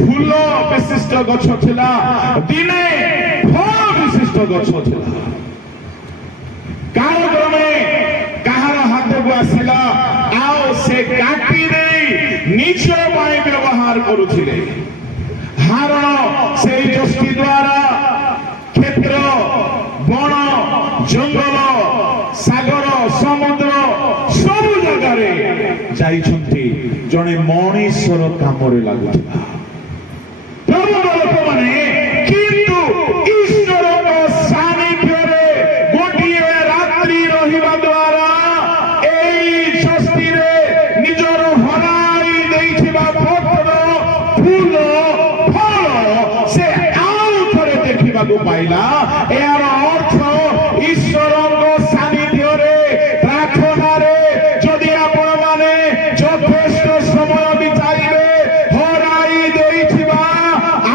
ଫୁଲ ବିଶିଷ୍ଟ ଗଛ ଥିଲା, ଦିନେ ଫଳ ବିଶିଷ୍ଟ ଗଛ ଥିଲା। କାଳକ୍ରମେ କାହାର ହାତକୁ ଆସିଲା, ଆଉ ସେ କାଟି ଦେଇ ନିଜ ପାଇଁ ବ୍ୟବହାର କରୁଥିଲେ। ହାରଣ ସେଇ ଯଷ୍ଟି ଦ୍ୱାରା କ୍ଷେତ୍ର, ବଣ, ଜଙ୍ଗଲ, ସାଗର, ସମୁଦ୍ର ସବୁ ଜାଗାରେ ଯାଇଛନ୍ତି। ଜଣେ ମଣିଷର କାମରେ ଲାଗୁଥିଲା। ପ୍ରଭୁଙ୍କ ଲୋକମାନେ କିନ୍ତୁ ଈଶ୍ୱରଙ୍କ ସାନ୍ନିଧ୍ୟରେ ଗୋଟିଏ ରାତ୍ରି ରହିବା ଦ୍ୱାରା ଏଇ ଦେଖିବାକୁ ପାଇଲା। ଏହାର ଅର୍ଥ ଈଶ୍ୱରଙ୍କ ସାନ୍ନିଧ୍ୟରେ ପ୍ରାର୍ଥନାରେ ଯଦି ଆପଣମାନେ ଯଥେଷ୍ଟ ସମୟ ବିତାଇବେ, ହରାଇ ଦେଇଥିବା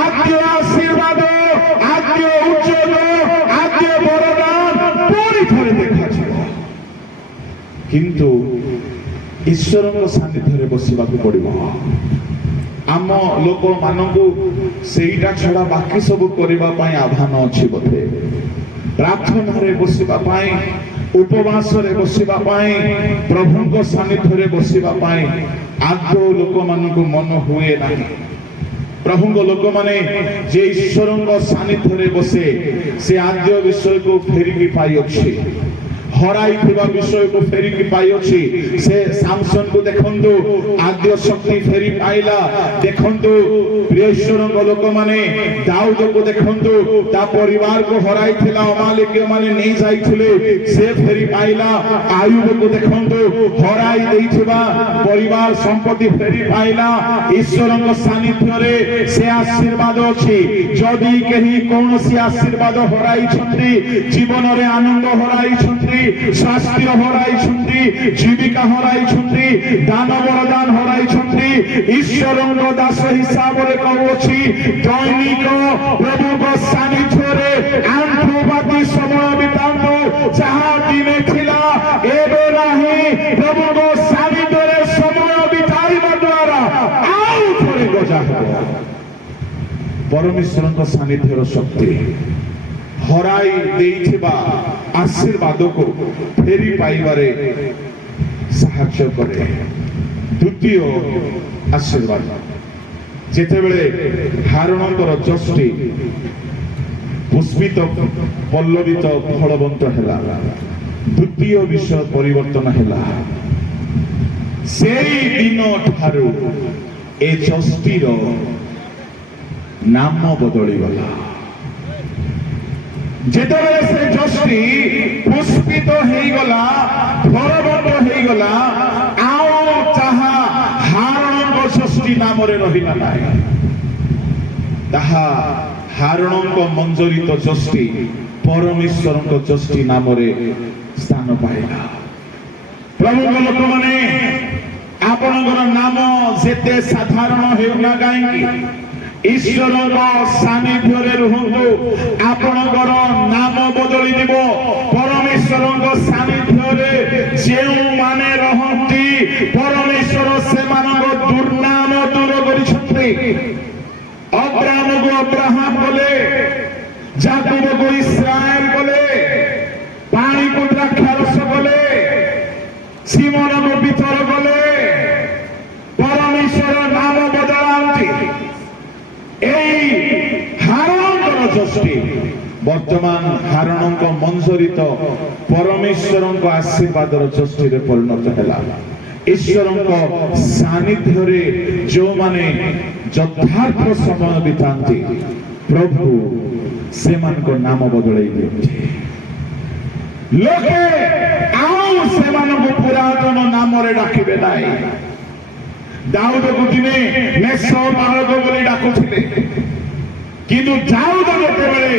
ଆଦ୍ୟ ଆଶୀର୍ବାଦ, ଆଦ୍ୟ ଉଚ୍ଚୋଦ, ଆଦ୍ୟ ବରଦାନ ପୁଣି ଥରେ ଦେଖାଯିବ। କିନ୍ତୁ ଈଶ୍ୱରଙ୍କ ସାନ୍ନିଧ୍ୟରେ ବସିବାକୁ ପଡିବ। ଆମ ଲୋକମାନଙ୍କୁ ସେଇଟା ଛଡା ବାକି ସବୁ କରିବା ପାଇଁ ଆହ୍ୱାନ ଅଛି ବୋଧେ। ପ୍ରାର୍ଥନାରେ ବସିବା ପାଇଁ, ଉପବାସରେ ବସିବା ପାଇଁ, ପ୍ରଭୁଙ୍କ ସାନ୍ନିଧ୍ୟରେ ବସିବା ପାଇଁ ଆଦୌ ଲୋକମାନଙ୍କୁ ମନ ହୁଏ ନାହିଁ। ପ୍ରଭୁଙ୍କ ଲୋକମାନେ ଯେ ଈଶ୍ୱରଙ୍କ ସାନ୍ନିଧ୍ୟରେ ବସେ, ସେ ଆଦ୍ୟ ବିଷୟକୁ ଫେରିକି ପାଇଅଛି, ହରାଇଥିବା ବିଷୟକୁ ଫେରିକି ପାଇଅଛି। ସେ ସାମସନକୁ ଦେଖନ୍ତୁ, ଆଦ୍ୟ ଶକ୍ତି ଫେରି ପାଇଲା। ଦେଖନ୍ତୁ ପ୍ରିୟ ଈଶ୍ୱରଙ୍କ ଲୋକମାନେ, ଦାଉଦକୁ ଦେଖନ୍ତୁ, ତା ପରିବାରକୁ ହରାଇଥିଲା, ଅମାଲେକୀୟ ମାନେ ନେଇ ଯାଇଥିଲେ, ସେ ଫେରି ପାଇଲା। ଆୟୁବକୁ ଦେଖନ୍ତୁ, ହରାଇ ଦେଇଥିବା ପରିବାର ସମ୍ପତ୍ତି ଫେରି ପାଇଲା। ଈଶ୍ୱରଙ୍କ ସାନ୍ନିଧ୍ୟରେ ସେ ଆଶୀର୍ବାଦ ଅଛି। ଯଦି କେହି କୌଣସି ଆଶୀର୍ବାଦ ହରାଇଛନ୍ତି, ଜୀବନରେ ଆନନ୍ଦ ହରାଇଛନ୍ତି, ସ୍ୱାସ୍ଥ୍ୟ ହରାଇଛନ୍ତି, ଜୀବିକା ହରାଇଛନ୍ତି, ଦାନ ବରଦାନ ହରାଇଛନ୍ତି, ଈଶ୍ୱରଙ୍କ ଦାସ ହିସାବରେ କହୁଅଛି, ଦୈନିକ ପ୍ରଭୁଙ୍କ ସାନ୍ନିଧ୍ୟରେ ଆଣ୍ଠୁ ବାଟି ସମୟ ବିତାନ୍ତୁ। ଯାହା ଦିନେ ଥିଲା ଏବେ ନାହିଁ। ପ୍ରଭୁଙ୍କ ସାନ୍ନିଧ୍ୟରେ ସମୟ ବିତାଇବା ଦ୍ୱାରା ଆଉ ଥରେ ଗଜା ହେବ ପରମେଶ୍ୱରଙ୍କ ସାନ୍ନିଧ୍ୟର ଶକ୍ତି। ହରାଇ ଦେଇଥିବା ଆଶୀର୍ବାଦକୁ ଫେରି ପାଇବାରେ ସାହାଯ୍ୟ କରେ। ଦ୍ୱିତୀୟ ଆଶୀର୍ବାଦ, ଯେତେବେଳେ ହାରୁଣଙ୍କର ଯଷ୍ଟି ପୁଷ୍ପିତ, ପଲ୍ଲବିତ, ଫଳବନ୍ତ ହେଲା, ଦ୍ୱିତୀୟ ବିଷୟ ପରିବର୍ତ୍ତନ ହେଲା। ସେଇ ଦିନ ଠାରୁ ଏ ଯଷ୍ଟିର ନାମ ବଦଳିଗଲା। ଯେତେବେଳେ ସେ ଯଷ୍ଟି ପୁଷ୍ପିତ ହେଇଗଲା, ଫଳବନ୍ତ ହେଇଗଲା, ଆଉ ତାହା ହାରୁଣଙ୍କ ଯଷ୍ଟି ନାମରେ ରହିଲା ନାହିଁ। ତାହା ହାରୁଣଙ୍କ ମଞ୍ଜରିତ ଯଷ୍ଟି ପରମେଶ୍ୱରଙ୍କ ଯଷ୍ଟି ନାମରେ ସ୍ଥାନ ପାଇଲା। ପ୍ରଭୁଙ୍କ ଲୋକମାନେ, ଆପଣଙ୍କର ନାମ ଯେତେ ସାଧାରଣ ହେଉନା କାହିଁକି, ଈଶ୍ୱରଙ୍କ ସାନ୍ନିଧ୍ୟରେ ରୁହନ୍ତୁ, ଆପଣଙ୍କର ନାମ ବଦଳିଯିବ। ପରମେଶ୍ୱରଙ୍କ ସାନ୍ନିଧ୍ୟରେ ଯେଉଁମାନେ ରହନ୍ତି, ପରମେଶ୍ୱର ସେମାନଙ୍କ ଦୁର୍ନାମ ଦୂର କରିଛନ୍ତି। ଅବ୍ରାହ୍ମକୁ ଅବ୍ରାହମ କଲେ, ଯାକୋବକୁ ଇସ୍ରାଏଲ କଲେ, ପାଣିକୁ ଦ୍ରାକ୍ଷାରସ କଲେ, ସିମୋନକୁ ପିତର କଲେ। ପରମେଶ୍ୱର ନାମ ବଦଳାନ୍ତି। এই ହାରୁଣଙ୍କର ଯଷ୍ଟି ବର୍ତ୍ତମାନ ହାରୁଣଙ୍କ ମଞ୍ଜରିତ ପରମେଶ୍ୱରଙ୍କ ଆଶୀର୍ବାଦର ଯଷ୍ଟିରେ ପରିଣତ ହେଲା। ଈଶ୍ୱରଙ୍କ ସାନ୍ନିଧ୍ୟରେ ଯେଉଁମାନେ ଯଥାର୍ଥ ସମୟ ବିତାନ୍ତି, ପ୍ରଭୁ ସେମାନଙ୍କ ନାମ ବଦଳାଇ ଦିଅନ୍ତି। ଲୋକେ ଆଉ ସେମାନଙ୍କୁ ପୁରାତନ ନାମରେ ଡାକିବେ ନାହିଁ। ଦାଉଦକୁ ଦିନେ ମେଷ ବାଳକ ବୋଲି ଡାକୁଥିଲେ, କିନ୍ତୁ ଦାଉଦ ଯେତେବେଳେ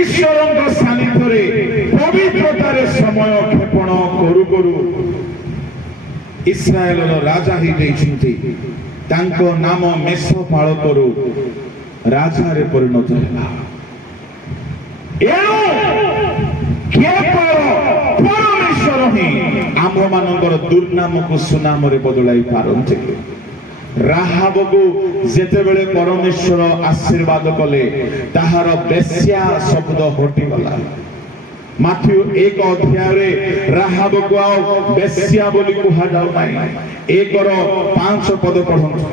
ଈଶ୍ୱରଙ୍କ ସାନ୍ନିଧ୍ୟରେ ପବିତ୍ରତାରେ ସମୟ କ୍ଷେପଣ କରୁ କରୁ ଇସ୍ରାଏଲର ରାଜା ହେଇଯାଇଛନ୍ତି, ତାଙ୍କ ନାମ ମେଷ ପାଳକରୁ ରାଜାରେ ପରିଣତ ହେଲା। ଏଣୁ କେବଳ ପରମେଶ୍ୱର ହିଁ ଆମ୍ଭମାନଙ୍କର ଦୁର୍ନାମକୁ ସୁନାମରେ ବଦଳାଇ ପାରନ୍ତି। ରାହାବକୁ ଯେତେବେଳେ ପରମେଶ୍ୱର ଆଶୀର୍ବାଦ କଲେ, ତାହାର ବେଶ୍ୟା ଶବ୍ଦ ହଟିଗଲା। ମାଥ୍ୟୁ 1 ଅଧ୍ୟାୟରେ ରାହାବକୁ ଆଉ ବେଶ୍ୟା ବୋଲି କୁହାଯାଉ ନାହିଁ। 1:5 ପଦ ପଢନ୍ତୁ।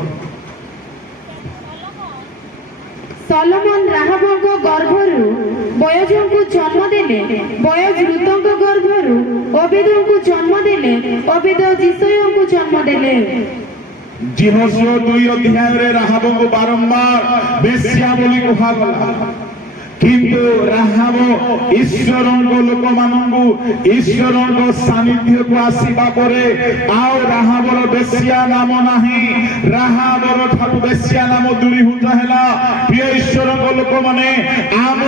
ସଲୋମନ ରାହାବଙ୍କ ଗର୍ଭରୁ ବୟଜଙ୍କୁ ଜନ୍ମ ଦେଲେ, ବୟଜ ଋତଙ୍କ ଗର୍ଭରୁ ଓବେଦଙ୍କୁ ଜନ୍ମ ଦେଲେ, ଓବେଦ ଜିସୟଙ୍କୁ ଜନ୍ମ ଦେଲେ। ଜିହୋଶୁଆ 2 ଅଧ୍ୟାୟରେ ରାହାବଙ୍କୁ ବାରମ୍ବାର ବେଶ୍ୟା ବୋଲି କୁହାଗଲା। କିନ୍ତୁ ରାହାବ ଈଶ୍ୱରଙ୍କ ଲୋକମାନଙ୍କୁ ଈଶ୍ୱରଙ୍କ ସାନ୍ନିଧ୍ୟକୁ ଆସିବା ପରେ ଆଉ ରାହାବର ବେଶ୍ୟା ନାମ ନାହିଁ। ରାହାବର ଠାରୁ ବେଶ୍ୟା ନାମ ଦୂରୀଭୂତ ହେଲା। ପ୍ରିୟ ଈଶ୍ୱରଙ୍କ ଲୋକମାନେ, ଆମ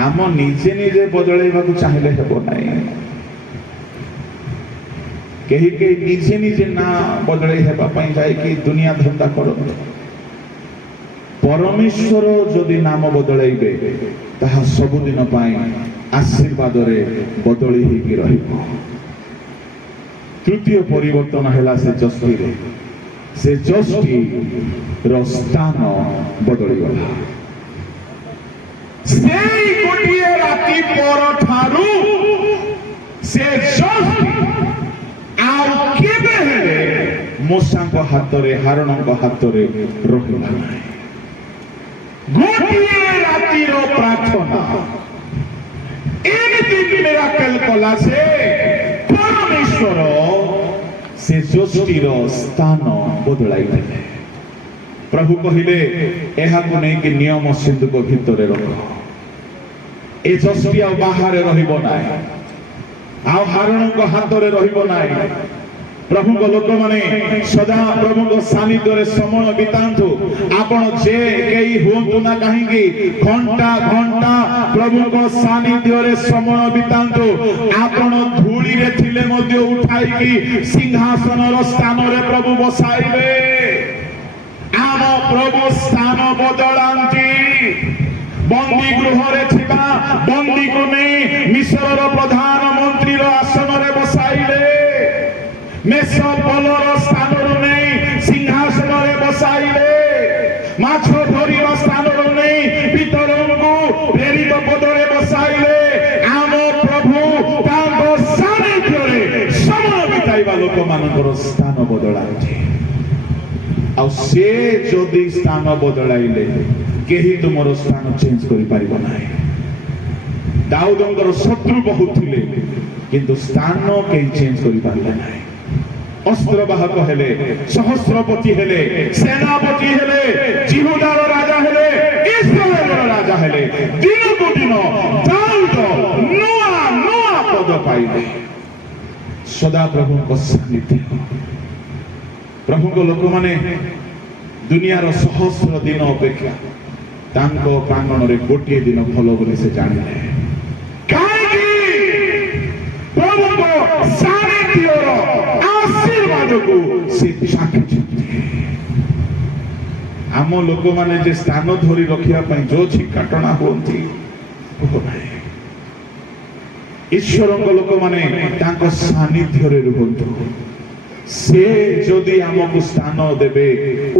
नाम निजे निजे बदलैबाकू चाहिले हेबो नाही कहीं कहीं निजे निजे ना बदलै हेबा पई जाय कि दुनिया धंदा करो परमेश्वर जदि नाम बदलैबे ताहा सबुदिन पाई आशीर्वाद रे बदली हेकी रहिबो तृतीय परिवर्तन हैला से जस्टी रे से जस्टी रो स्थान बदली गला सेई गोटिए राती पर ठारू से जस्टी आउ केबे हेले मूसाଙ୍କ ହାତରେ ହାରଣଙ୍କ ହାତରେ ରହିଲା ନାହିଁ गोटिए रातिर प्रार्थना एमती मिराकल कला से परमेश्वर से जोष्टीर स्थान बदलाई देले प्रभु कहिले एहाकु नै कि नियम सिंधुक भितरे रख ए जोष्टी आ बाहर रहिबो नाही आ हारणक हातरे रहिबो नाही प्रभु को लोक माने सदा प्रभु को सानिध्य रे समय बितांतु आपण जे केई होंतु ना कहीं घंटा घंटा प्रभु को सानिध्य रे समय बितांतु आपण धूली रे थिले मध्ये उठाई की सिंहासन रो स्थान रे प्रभु बसाइबे आम प्रभु स्थान बदलांती बंदी गृह रे थिबा बंदी को नै मिस्र रो प्रधानमंत्री रो आसन रे बसाइले मेसो पलर स्थान नहीं सिंहासन रे बसाइले माछ धरिबा स्थान नहीं पितरंगु प्रेरित पदरे बसाइले आम प्रभु तांको सानिध्य रे समय बिताइबा लोक मानकर स्थान बदलांती आ से जदि स्थान बदलाइले केही तुमर स्थान चेंज करि परिबो नाही दाऊदंकर शत्रु बहुत थिले किंतु स्थान केही चेंज करि पारिले नाही अस्त्रवाहक हेले सहस्रपति हेले सेनापति हेले जिहुदार राजा हेले इस्राएलर राजा हेले दिन को दिन दाऊद नुआ नुआ पद पाइले सदा प्रभु को सानिध्य प्रभु को लोक माने दुनिया रो सहस्र दिन अपेक्षा तांको प्रांगण रे गोटे दिन भलो बोले से जानिले काहे प्रभु को सानिध्य रो आशीर्वाद को से साक्षी आम लोक माने जे स्थान धरी रखिया पई जो छिकाटना होंती ईश्वर लोक माने तांको सानिध्य रे रहंतु से जदि आमको स्थान देबे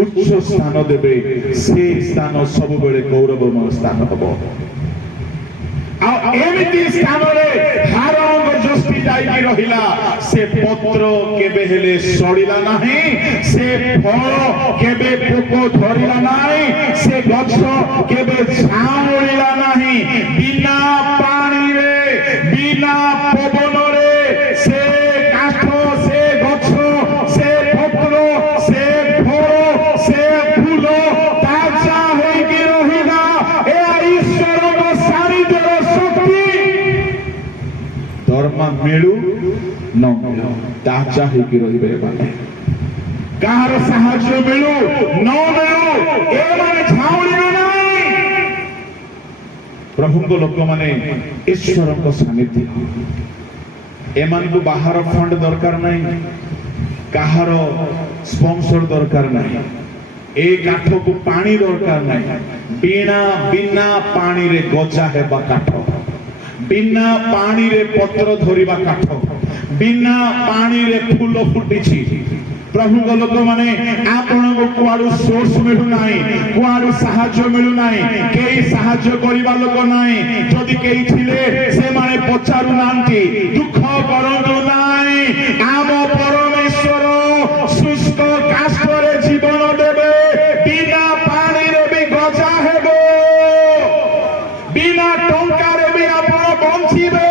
उच्च स्थान देबे से स्थान सब बेले गौरवमय स्थान हबो आ एमिति स्थान रे हारंग जस्ती जाई रहिला से पत्र केबे हेले सड़िला नाही से फल केबे पोको धरिला नाही से गछ केबे झाउलिला नाही बिना पानी रे बिना पवन रे से काठ से गछ से पत्र से फल से फूल ताजा होई कि रहिला ए ईश्वर को सानिध्य शक्ति धर्म मिलू न मिलू ताजा होई कि रहिबे माने कार साहाय्य मिलू न मिलू ए माने झाउलिना नाही प्रभु को लोक माने ईश्वर को सानिध्य एमान को बाहर फंड दरकार नहीं काहार स्पॉन्सर दरकार नहीं ए काठ को पानी दरकार नहीं बिना बिना पानी रे गजा हेबा काठ बिना पानी रे पत्र धरिबा काठ बिना पानी रे फूल फुटिछि प्रभु को लोक माने आपण को कुआडू सोर्स मिलु नाही कुआडू सहाय्य मिलु नाही केई सहाय्य करिबा लोक नाही जदि केई थिले से माने पचारु नांती दुख करंतु नाही आम परमेश्वर शुष्क काष्ठ रे जीवन देबे बिना पानी रे भी गजा हेबो बिना टंका रे भी आपण बंचिबे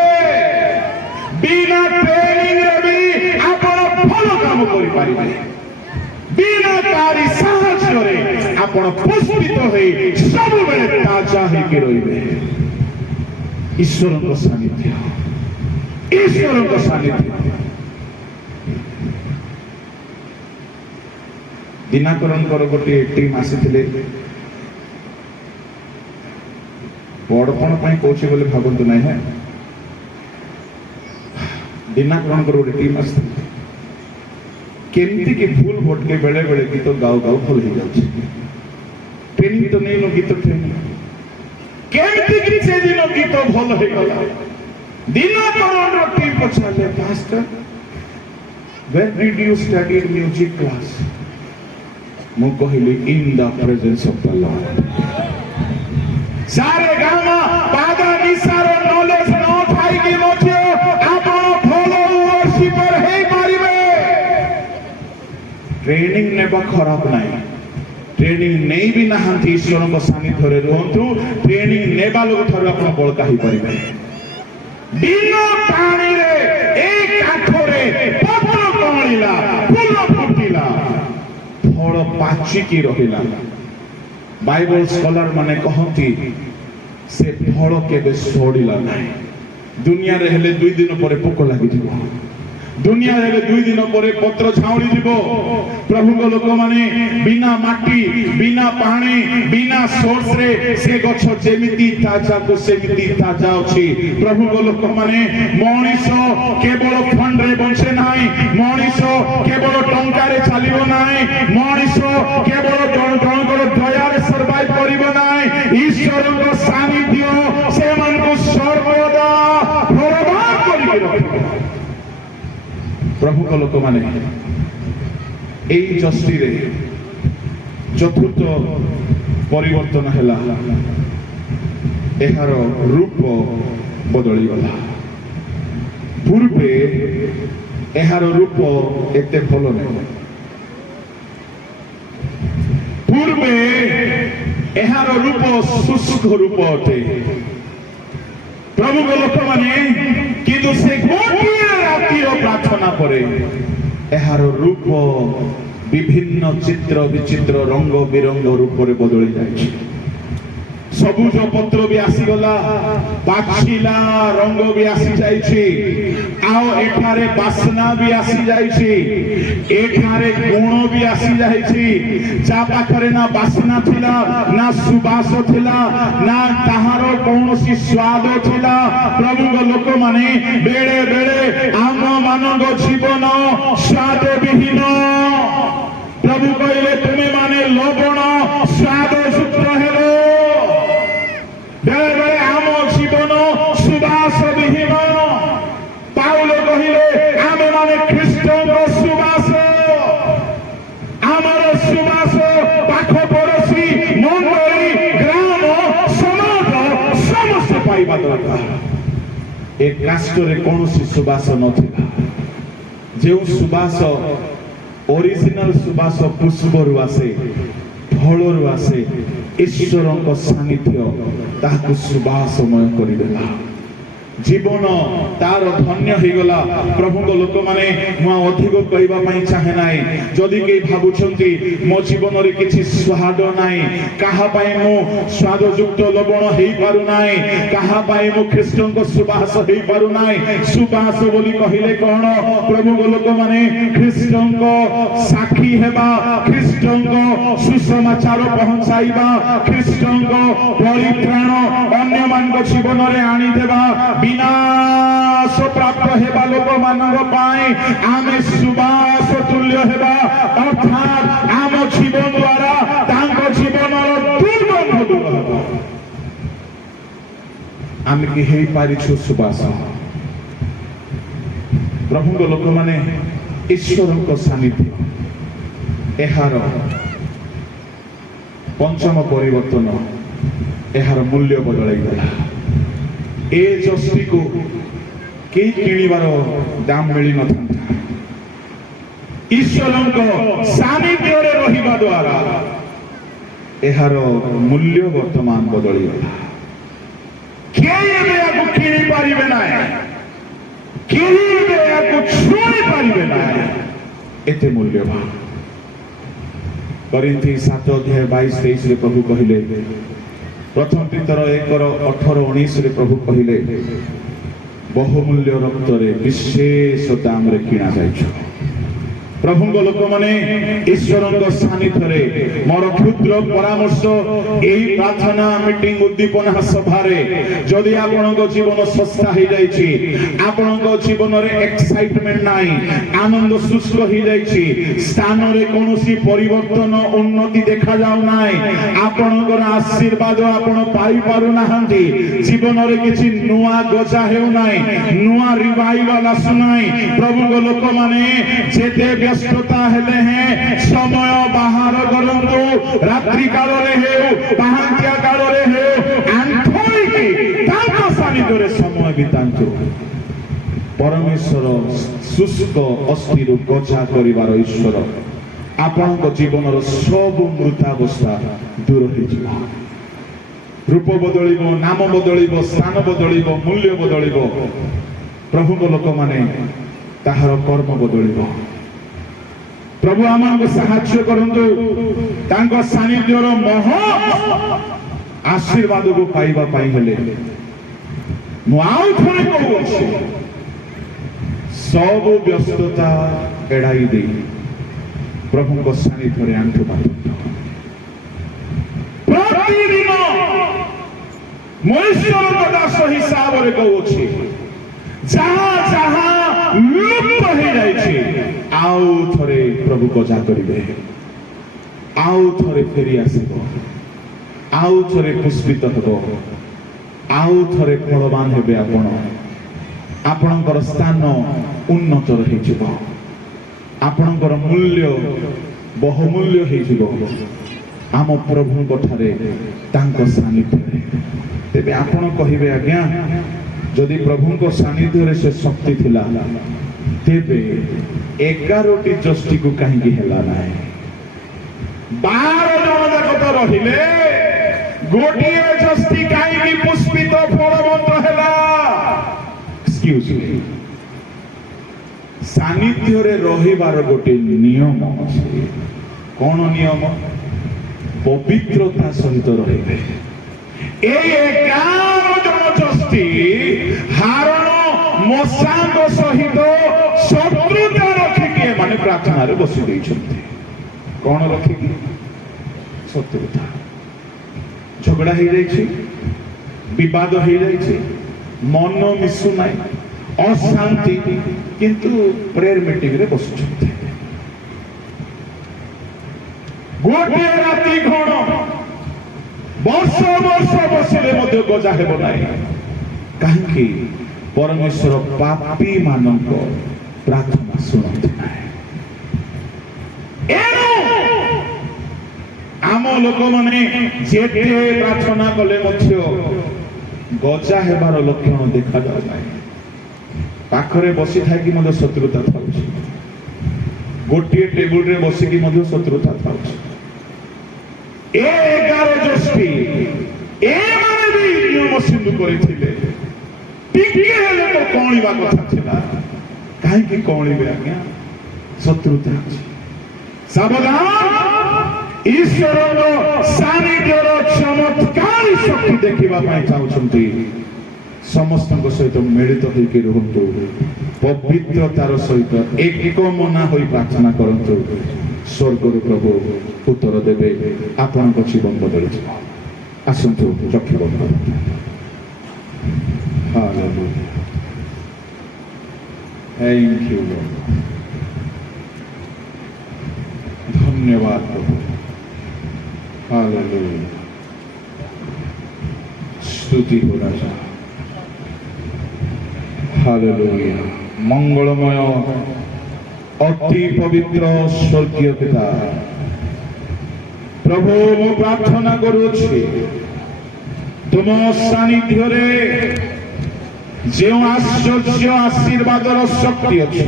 बिना ट्रेनिंग रे भी आपण फल काम करि पारिबे बिना कारी साहस्य रे आपण पुष्पित होई सब बेले ताजा हे के रहिबे ईश्वर को सानिध्य दिनाकरण गोटे टीम आसी बड़पण कौचे बोले भावतु ना है दिनाकरण गोटे टीम केमती कि भूल भटके बेले बेले गीत गाओ गाओ भूल हो जाए ट्रेनिंग तो नहीं लो गीत ट्रेनिंग केमती कि से दिन गीत भल हो गला दिनाकरण रो टीम पछाले pastor when did you study music class मु कहली in the presence of the Lord सारे गामा पादा निसारो नॉलेज न थाई कि मोचे आपण फॉलो वर्शिपर हे पारिबे ट्रेनिंग नेबा खराब नाही ट्रेनिंग नहीं भी नहांती ईश्वर को सानिध्य रे रहंतु ट्रेनिंग नेबा लोग थारु आपण बळका ही परिबे बिना पानी रे एक आठरे पत्र कमळिला फूल फुटिला फल पाची की रहिला बाइबल स्कॉलर माने कहंती से फल केबे सोडिला नाही दुनिया रे हेले 2 दिन परे पोक लागि दिबो दुनिया रे 2 दिन परे पत्र छाउली दिबो प्रभु को लोक माने बिना माटी बिना पानी बिना सोर्स रे से गछ जेमिति ताजा को सेमिति ताजा अछि प्रभु को लोक माने मनीषो केवल फंड रे बंचे नाही मनीषो केवल टंका रे चलिबो नाही मनीषो केवल जन को दया रे सर्वाइव करिबो नाही ईश्वर को सानिध्य से मन को सर्वदा बरबाद करि रखिबो प्रभु को लोक माने एई जस्टी रे चतुर्थ परिवर्तन हैला एहार रूप बदली गला पूर्वे एहार रूप एते भलो नै पूर्वे एहार रूप शुष्क रूप अटे प्रभु को लोक माने किंतु से गोटिए रातिर प्रार्थना परे एहार रूप विभिन्न चित्र विचित्र रंग बिरंग रूप रे बदली जाय सबुज पत्र भी आसी गला पाछिला रंग भी आसी जायछि आउ एठारे बासना भी आसी जायछि एठारे गुण भी आसी जायछि जा पाखरे ना बासना थिला ना सुबास थिला ना ताहारो कोनोसी स्वाद थिला प्रभु को लोक माने बेले बेले आम मानव जीवन स्वाद विहीन प्रभु कहले तुमे माने लवण स्वाद युक्त हेलो बेले बेले आम जीवन सुबास विहीन पाउल कहले आमे माने ख्रीष्टन सुबास आमर सुबास पाख पड़ोसी मंडली ग्राम समाज समस्त पाइबा दरकार एक काष्टरे कौनसी सुबास नथिला जो सुबास ओरिजिनल सुबास पुष्परु आसे फलरु आसे ईश्वर सानिध्य ताकू सुबासमय करदेला जीवन तार धन्य हो गला प्रभु को लोक माने मु अधिक कहबा पई चाहे नाही जदी के भाबुछंती मो जीवन रे किछि स्वाद नाही कहा पई मु स्वाद युक्त लवण हेई पारु नाही कहा पई मु ख्रीष्टन को सुबास हेई पारु नाही सुबास बोली कहिले कोन प्रभु को लोक माने ख्रीष्टन को साक्षी हेबा ख्रीष्टन को सुसमाचार पहुंचाइबा ख्रीष्टन को परित्राण अन्य मान को जीवन रे आनी देबा विनाश प्राप्त हेबा लोक मानव पाए आमे सुबास तुल्य हेबा अर्थात आम जीवन द्वारा तांको जीवन दुर्गंध दूर हेबा आमे कि हेई पारिछु सुबास प्रभु को लोक माने ईश्वर को सानिध्य एहार पंचम परिवर्तन एहार मूल्य बदलाई गला ए जस्टी को कई किणीबार दाम मिली न था ईश्वर को सानिध्य रे रहिबा द्वारा एहार मूल्य वर्तमान बदली गला केई एबे किणी पारिबे नाही केई एबे छुई पारिबे नाही एते मूल्यवान करिन्थी 7 अध्याय 22-23 रे प्रभु कहिले प्रथम पीतर 1:18-19 रे प्रभु कहिले बहुमूल्य रक्त रे विशेष दाम रे किना जाइछ प्रभुଙ୍କ ଲୋକମାନେ ଈଶ୍ୱରଙ୍କ ସାନ୍ନିଧ୍ୟରେ ମୋର କ୍ଷୁଦ୍ର ପରାମର୍ଶ ଏହି ପ୍ରାର୍ଥନା ମିଟିଂ ଉଦ୍ଦୀପନା ସଭାରେ ଯଦି ଆପଣଙ୍କ ଜୀବନ ଶସ୍ତା ହେଇଯାଇଛି, ଆପଣଙ୍କ ଜୀବନରେ ଏକ୍ସାଇଟମେଣ୍ଟ ନାହିଁ, ଆନନ୍ଦ ଶୁଷ୍କ ହେଇଯାଇଛି, ସ୍ଥାନରେ କୌଣସି ପରିବର୍ତ୍ତନ ଉନ୍ନତି ଦେଖାଯାଉ ନାହିଁ, ଆପଣଙ୍କର ଆଶୀର୍ବାଦ ଆପଣ ପାଇପାରୁନାହାନ୍ତି, ଜୀବନରେ କିଛି ନୂଆ ଗଜା ହେଉନାହିଁ, ନୂଆ ରିଭାଇଭାଲ ଆସୁନାହିଁ, ପ୍ରଭୁଙ୍କ ଲୋକମାନେ ଯେତେ ବ୍ୟସ୍ତତା ହେଲେ ହେଁ ସମୟ ବାହାର କରନ୍ତୁ, ରାତ୍ରି କାଳରେ ହେଉ ପାହାନ୍ତିଆ କାଳରେ ହେଉ ଆଣ୍ଠୋଇକି ତାଙ୍କ ସାନ୍ନିଧ୍ୟରେ ସମୟ ବିତାନ୍ତୁ। ପରମେଶ୍ୱର ଶୁଷ୍କ ଅସ୍ଥିରୁ ଗଜା କରିବାର ଈଶ୍ୱର ଆପଣଙ୍କ ଜୀବନର ସବୁ ମୃତାବସ୍ଥା ଦୂର ହେଇଯିବ। ରୂପ ବଦଳିବ, ନାମ ବଦଳିବ, ସ୍ଥାନ ବଦଳିବ, ମୂଲ୍ୟ ବଦଳିବ। ପ୍ରଭୁଙ୍କ ଲୋକମାନେ ତାହାର କର୍ମ ବଦଳିବ। ପ୍ରଭୁ ଆମକୁ ସାହାଯ୍ୟ କରନ୍ତୁ, ତାଙ୍କ ସାନ୍ନିଧ୍ୟର ମହତ୍ ଆଶୀର୍ବାଦକୁ ପାଇବା ପାଇଁ ହେଲେ ମୁଁ ଆଉ ଥରେ କହୁଅଛି, ସବୁ ବ୍ୟସ୍ତତା ଏଡ଼ାଇ ଦେଇ ପ୍ରଭୁଙ୍କ ସାନ୍ନିଧ୍ୟରେ ଆଣ୍ଠୁ ମାରନ୍ତୁ। ପ୍ରତିଦିନ ମୁଁ ଈଶ୍ୱରଙ୍କ ଦାସ ହିସାବରେ କହୁଅଛି, ଯାହା ଯାହା ଲୁପ୍ତ ହେଇଯାଇଛି ଆଉ ଥରେ ପ୍ରଭୁ ଗଜା କରିବେ, ଆଉ ଥରେ ଫେରି ଆସିବ, ଆଉ ଥରେ ପୁଷ୍ପିତ ହେବ, ଆଉ ଥରେ ଫଳବାନ ହେବେ ଆପଣ। ଆପଣଙ୍କର ସ୍ଥାନ ଉନ୍ନତ ହେଇଯିବ, ଆପଣଙ୍କର ମୂଲ୍ୟ ବହୁମୂଲ୍ୟ ହେଇଯିବ ଆମ ପ୍ରଭୁଙ୍କ ଠାରେ, ତାଙ୍କ ସାନ୍ନିଧ୍ୟରେ। ତେବେ ଆପଣ କହିବେ, ଆଜ୍ଞା ଯଦି ପ୍ରଭୁଙ୍କ ସାନ୍ନିଧ୍ୟରେ ସେ ଶକ୍ତି ଥିଲା, ତେବେ 11ଟି ଯଷ୍ଟିକୁ କାହିଁକି ହେଲା ନାହିଁ? 12 ଜଣ ଯାକ ତ ରହିଲେ, ଗୋଟିଏ ଯଷ୍ଟି କାହିଁକି ପୁଷ୍ପିତ ଫଳବନ୍ତ ହେଲା? ଏକ୍ସକ୍ୟୁଜ ମି, ସାନ୍ନିଧ୍ୟରେ ରହିବାର ଗୋଟେ ନିୟମ ଅଛି। କଣ ନିୟମ? ପବିତ୍ରତା ସହିତ ରହିବେ। এই 11 জন ଯଷ୍ଟି ହାରଣ ମଶାଙ୍କ ସହିତ ଶତ୍ରୁତା ରଖିକି ଏମାନେ ପ୍ରାର୍ଥନାରେ ବସି ଦେଇଛନ୍ତି। କଣ ରଖିକି? ଶତ୍ରୁତା। ଝଗଡ଼ା ହେଇଯାଇଛି, ବିବାଦ ହେଇଯାଇଛି, ମନ ମିଶୁ ନାହିଁ, ଅଶାନ୍ତି, କିନ୍ତୁ ପ୍ରେୟର ମିଟିଂରେ ବସୁଛନ୍ତି। ଗୋଟିଏ ରାତି କଣ ବର୍ଷ ବର୍ଷ ବସିଲେ ମଧ୍ୟ ଗଜା ହେବ ନାହିଁ। କାହିଁକି? ପରମେଶ୍ୱର ପାପୀ ମାନଙ୍କ ପ୍ରାର୍ଥନା ଶୁଣନ୍ତି ନାହିଁ। ଏଣୁ ଆମ ଲୋକମାନେ ଯେତେ ପ୍ରାର୍ଥନା କଲେ ମଧ୍ୟ ଗଜା ହେବାର ଲକ୍ଷଣ ଦେଖାଯାଉ ନାହିଁ। ପାଖରେ ବସି ଥାଇକି ମଧ୍ୟ ଶତ୍ରୁତା ଥାଉଛି, ଗୋଟିଏ ଟେବୁଲରେ ବସିକି ମଧ୍ୟ ଶତ୍ରୁତା ଥାଉଛି। 11 ଯଷ୍ଟି ଏମାନେ ବି ନିୟମ ସିନ୍ଧୁ କରିଥିଲେ, ଟିକେ ହେଲେ ତ କଅଁଳିବା କଥା ଥିଲା। କାହିଁକି କଅଁଳିବେ ଆଜ୍ଞା? ଶତ୍ରୁତା ଅଛି। ସାବଧାନ, ଈଶ୍ୱରଙ୍କ ସାନ୍ନିଧ୍ୟର ଚମତ୍କାରୀ ଶକ୍ତି ଦେଖିବା ପାଇଁ ଚାହୁଁଛନ୍ତି, ସମସ୍ତଙ୍କ ସହିତ ମିଳିତ ହୋଇକି ରୁହନ୍ତୁ, ପବିତ୍ରତାର ସହିତ ଏକମନା ହୋଇ ପ୍ରାର୍ଥନା କରନ୍ତୁ। ସ୍ୱର୍ଗରୁ ପ୍ରଭୁ ଉତ୍ତର ଦେବେ, ଆପଣଙ୍କ ଜୀବନ ବଦଳିଯିବ। ଆସନ୍ତୁ ଚକ୍ଷୁ ବନ୍ଦ କରନ୍ତୁ। Hallelujah, thank you Lord. ଧନ୍ୟବାଦ ପ୍ରଭୁ। ହାଲେଲୁୟା, ସ୍ତୁତି ହୋ ରାଜା। ହାଲେଲୁୟା, ମଙ୍ଗଳମୟ ଅତି ପବିତ୍ର ସ୍ୱର୍ଗୀୟ ପିତା, ପ୍ରଭୁ ମୁଁ ପ୍ରାର୍ଥନା କରୁଅଛି, ତୁମ ସାନ୍ନିଧ୍ୟରେ ଯେଉଁ ଆଶ୍ଚର୍ଯ୍ୟ ଆଶୀର୍ବାଦର ଶକ୍ତି ଅଛି,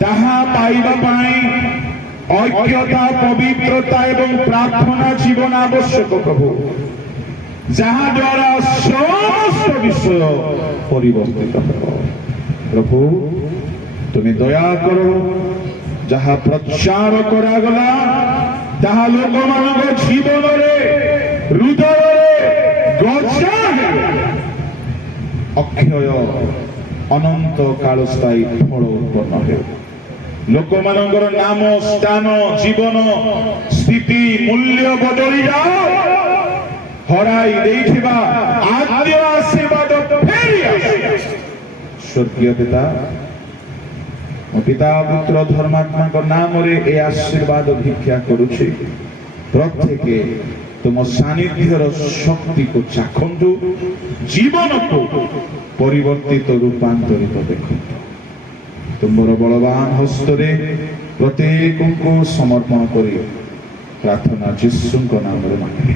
ତାହା ପାଇବା ପାଇଁ ଐକ୍ୟତା, ପବିତ୍ରତା ଏବଂ ପ୍ରାର୍ଥନା ଜୀବନ ଆବଶ୍ୟକ ପ୍ରଭୁ, ଯାହା ଦ୍ୱାରା ସମସ୍ତ ବିଷୟ ପରିବର୍ତ୍ତିତ ହେବ। ପ୍ରଭୁ তুমি দয়া কর, যাহা প্রচার করাগলা তাহা লোকମାନଙ୍କ ଜୀବନରେ ହୃଦୟରେ ଗଜା ହେଉ, ଅକ୍ଷୟ ଅନନ୍ତ କାଳସ୍ଥାୟୀ ଫଳ ଉତ୍ପନ୍ନ ହେଉ। ଲୋକମାନଙ୍କର ନାମ ସ୍ଥାନ ଜୀବନ ସ୍ଥିତି ମୂଲ୍ୟ ବଦଳି ଯାଅ, ହରାଇ ଦେଇଥିବା ଆଦ୍ୟ ଆଶୀର୍ବାଦ ଫେରି ଆସେ। ସ୍ୱର୍ଗୀୟ ପିତା, ମୋ ପିତା ପୁତ୍ର ଧର୍ମାତ୍ମାଙ୍କ ନାମରେ ଏ ଆଶୀର୍ବାଦ ଭିକ୍ଷା କରୁଛି। ପ୍ରତ୍ୟେକେ ତୁମ ସାନ୍ନିଧ୍ୟର ଶକ୍ତିକୁ ଚାଖନ୍ତୁ, ଜୀବନକୁ ପରିବର୍ତ୍ତିତ ରୂପାନ୍ତରିତ ଦେଖନ୍ତୁ। ତୁମର ବଳବାନ ହସ୍ତରେ ପ୍ରତ୍ୟେକଙ୍କୁ ସମର୍ପଣ କରି ପ୍ରାର୍ଥନା ଯୀଶୁଙ୍କ ନାମରେ ମାଗିଲେ।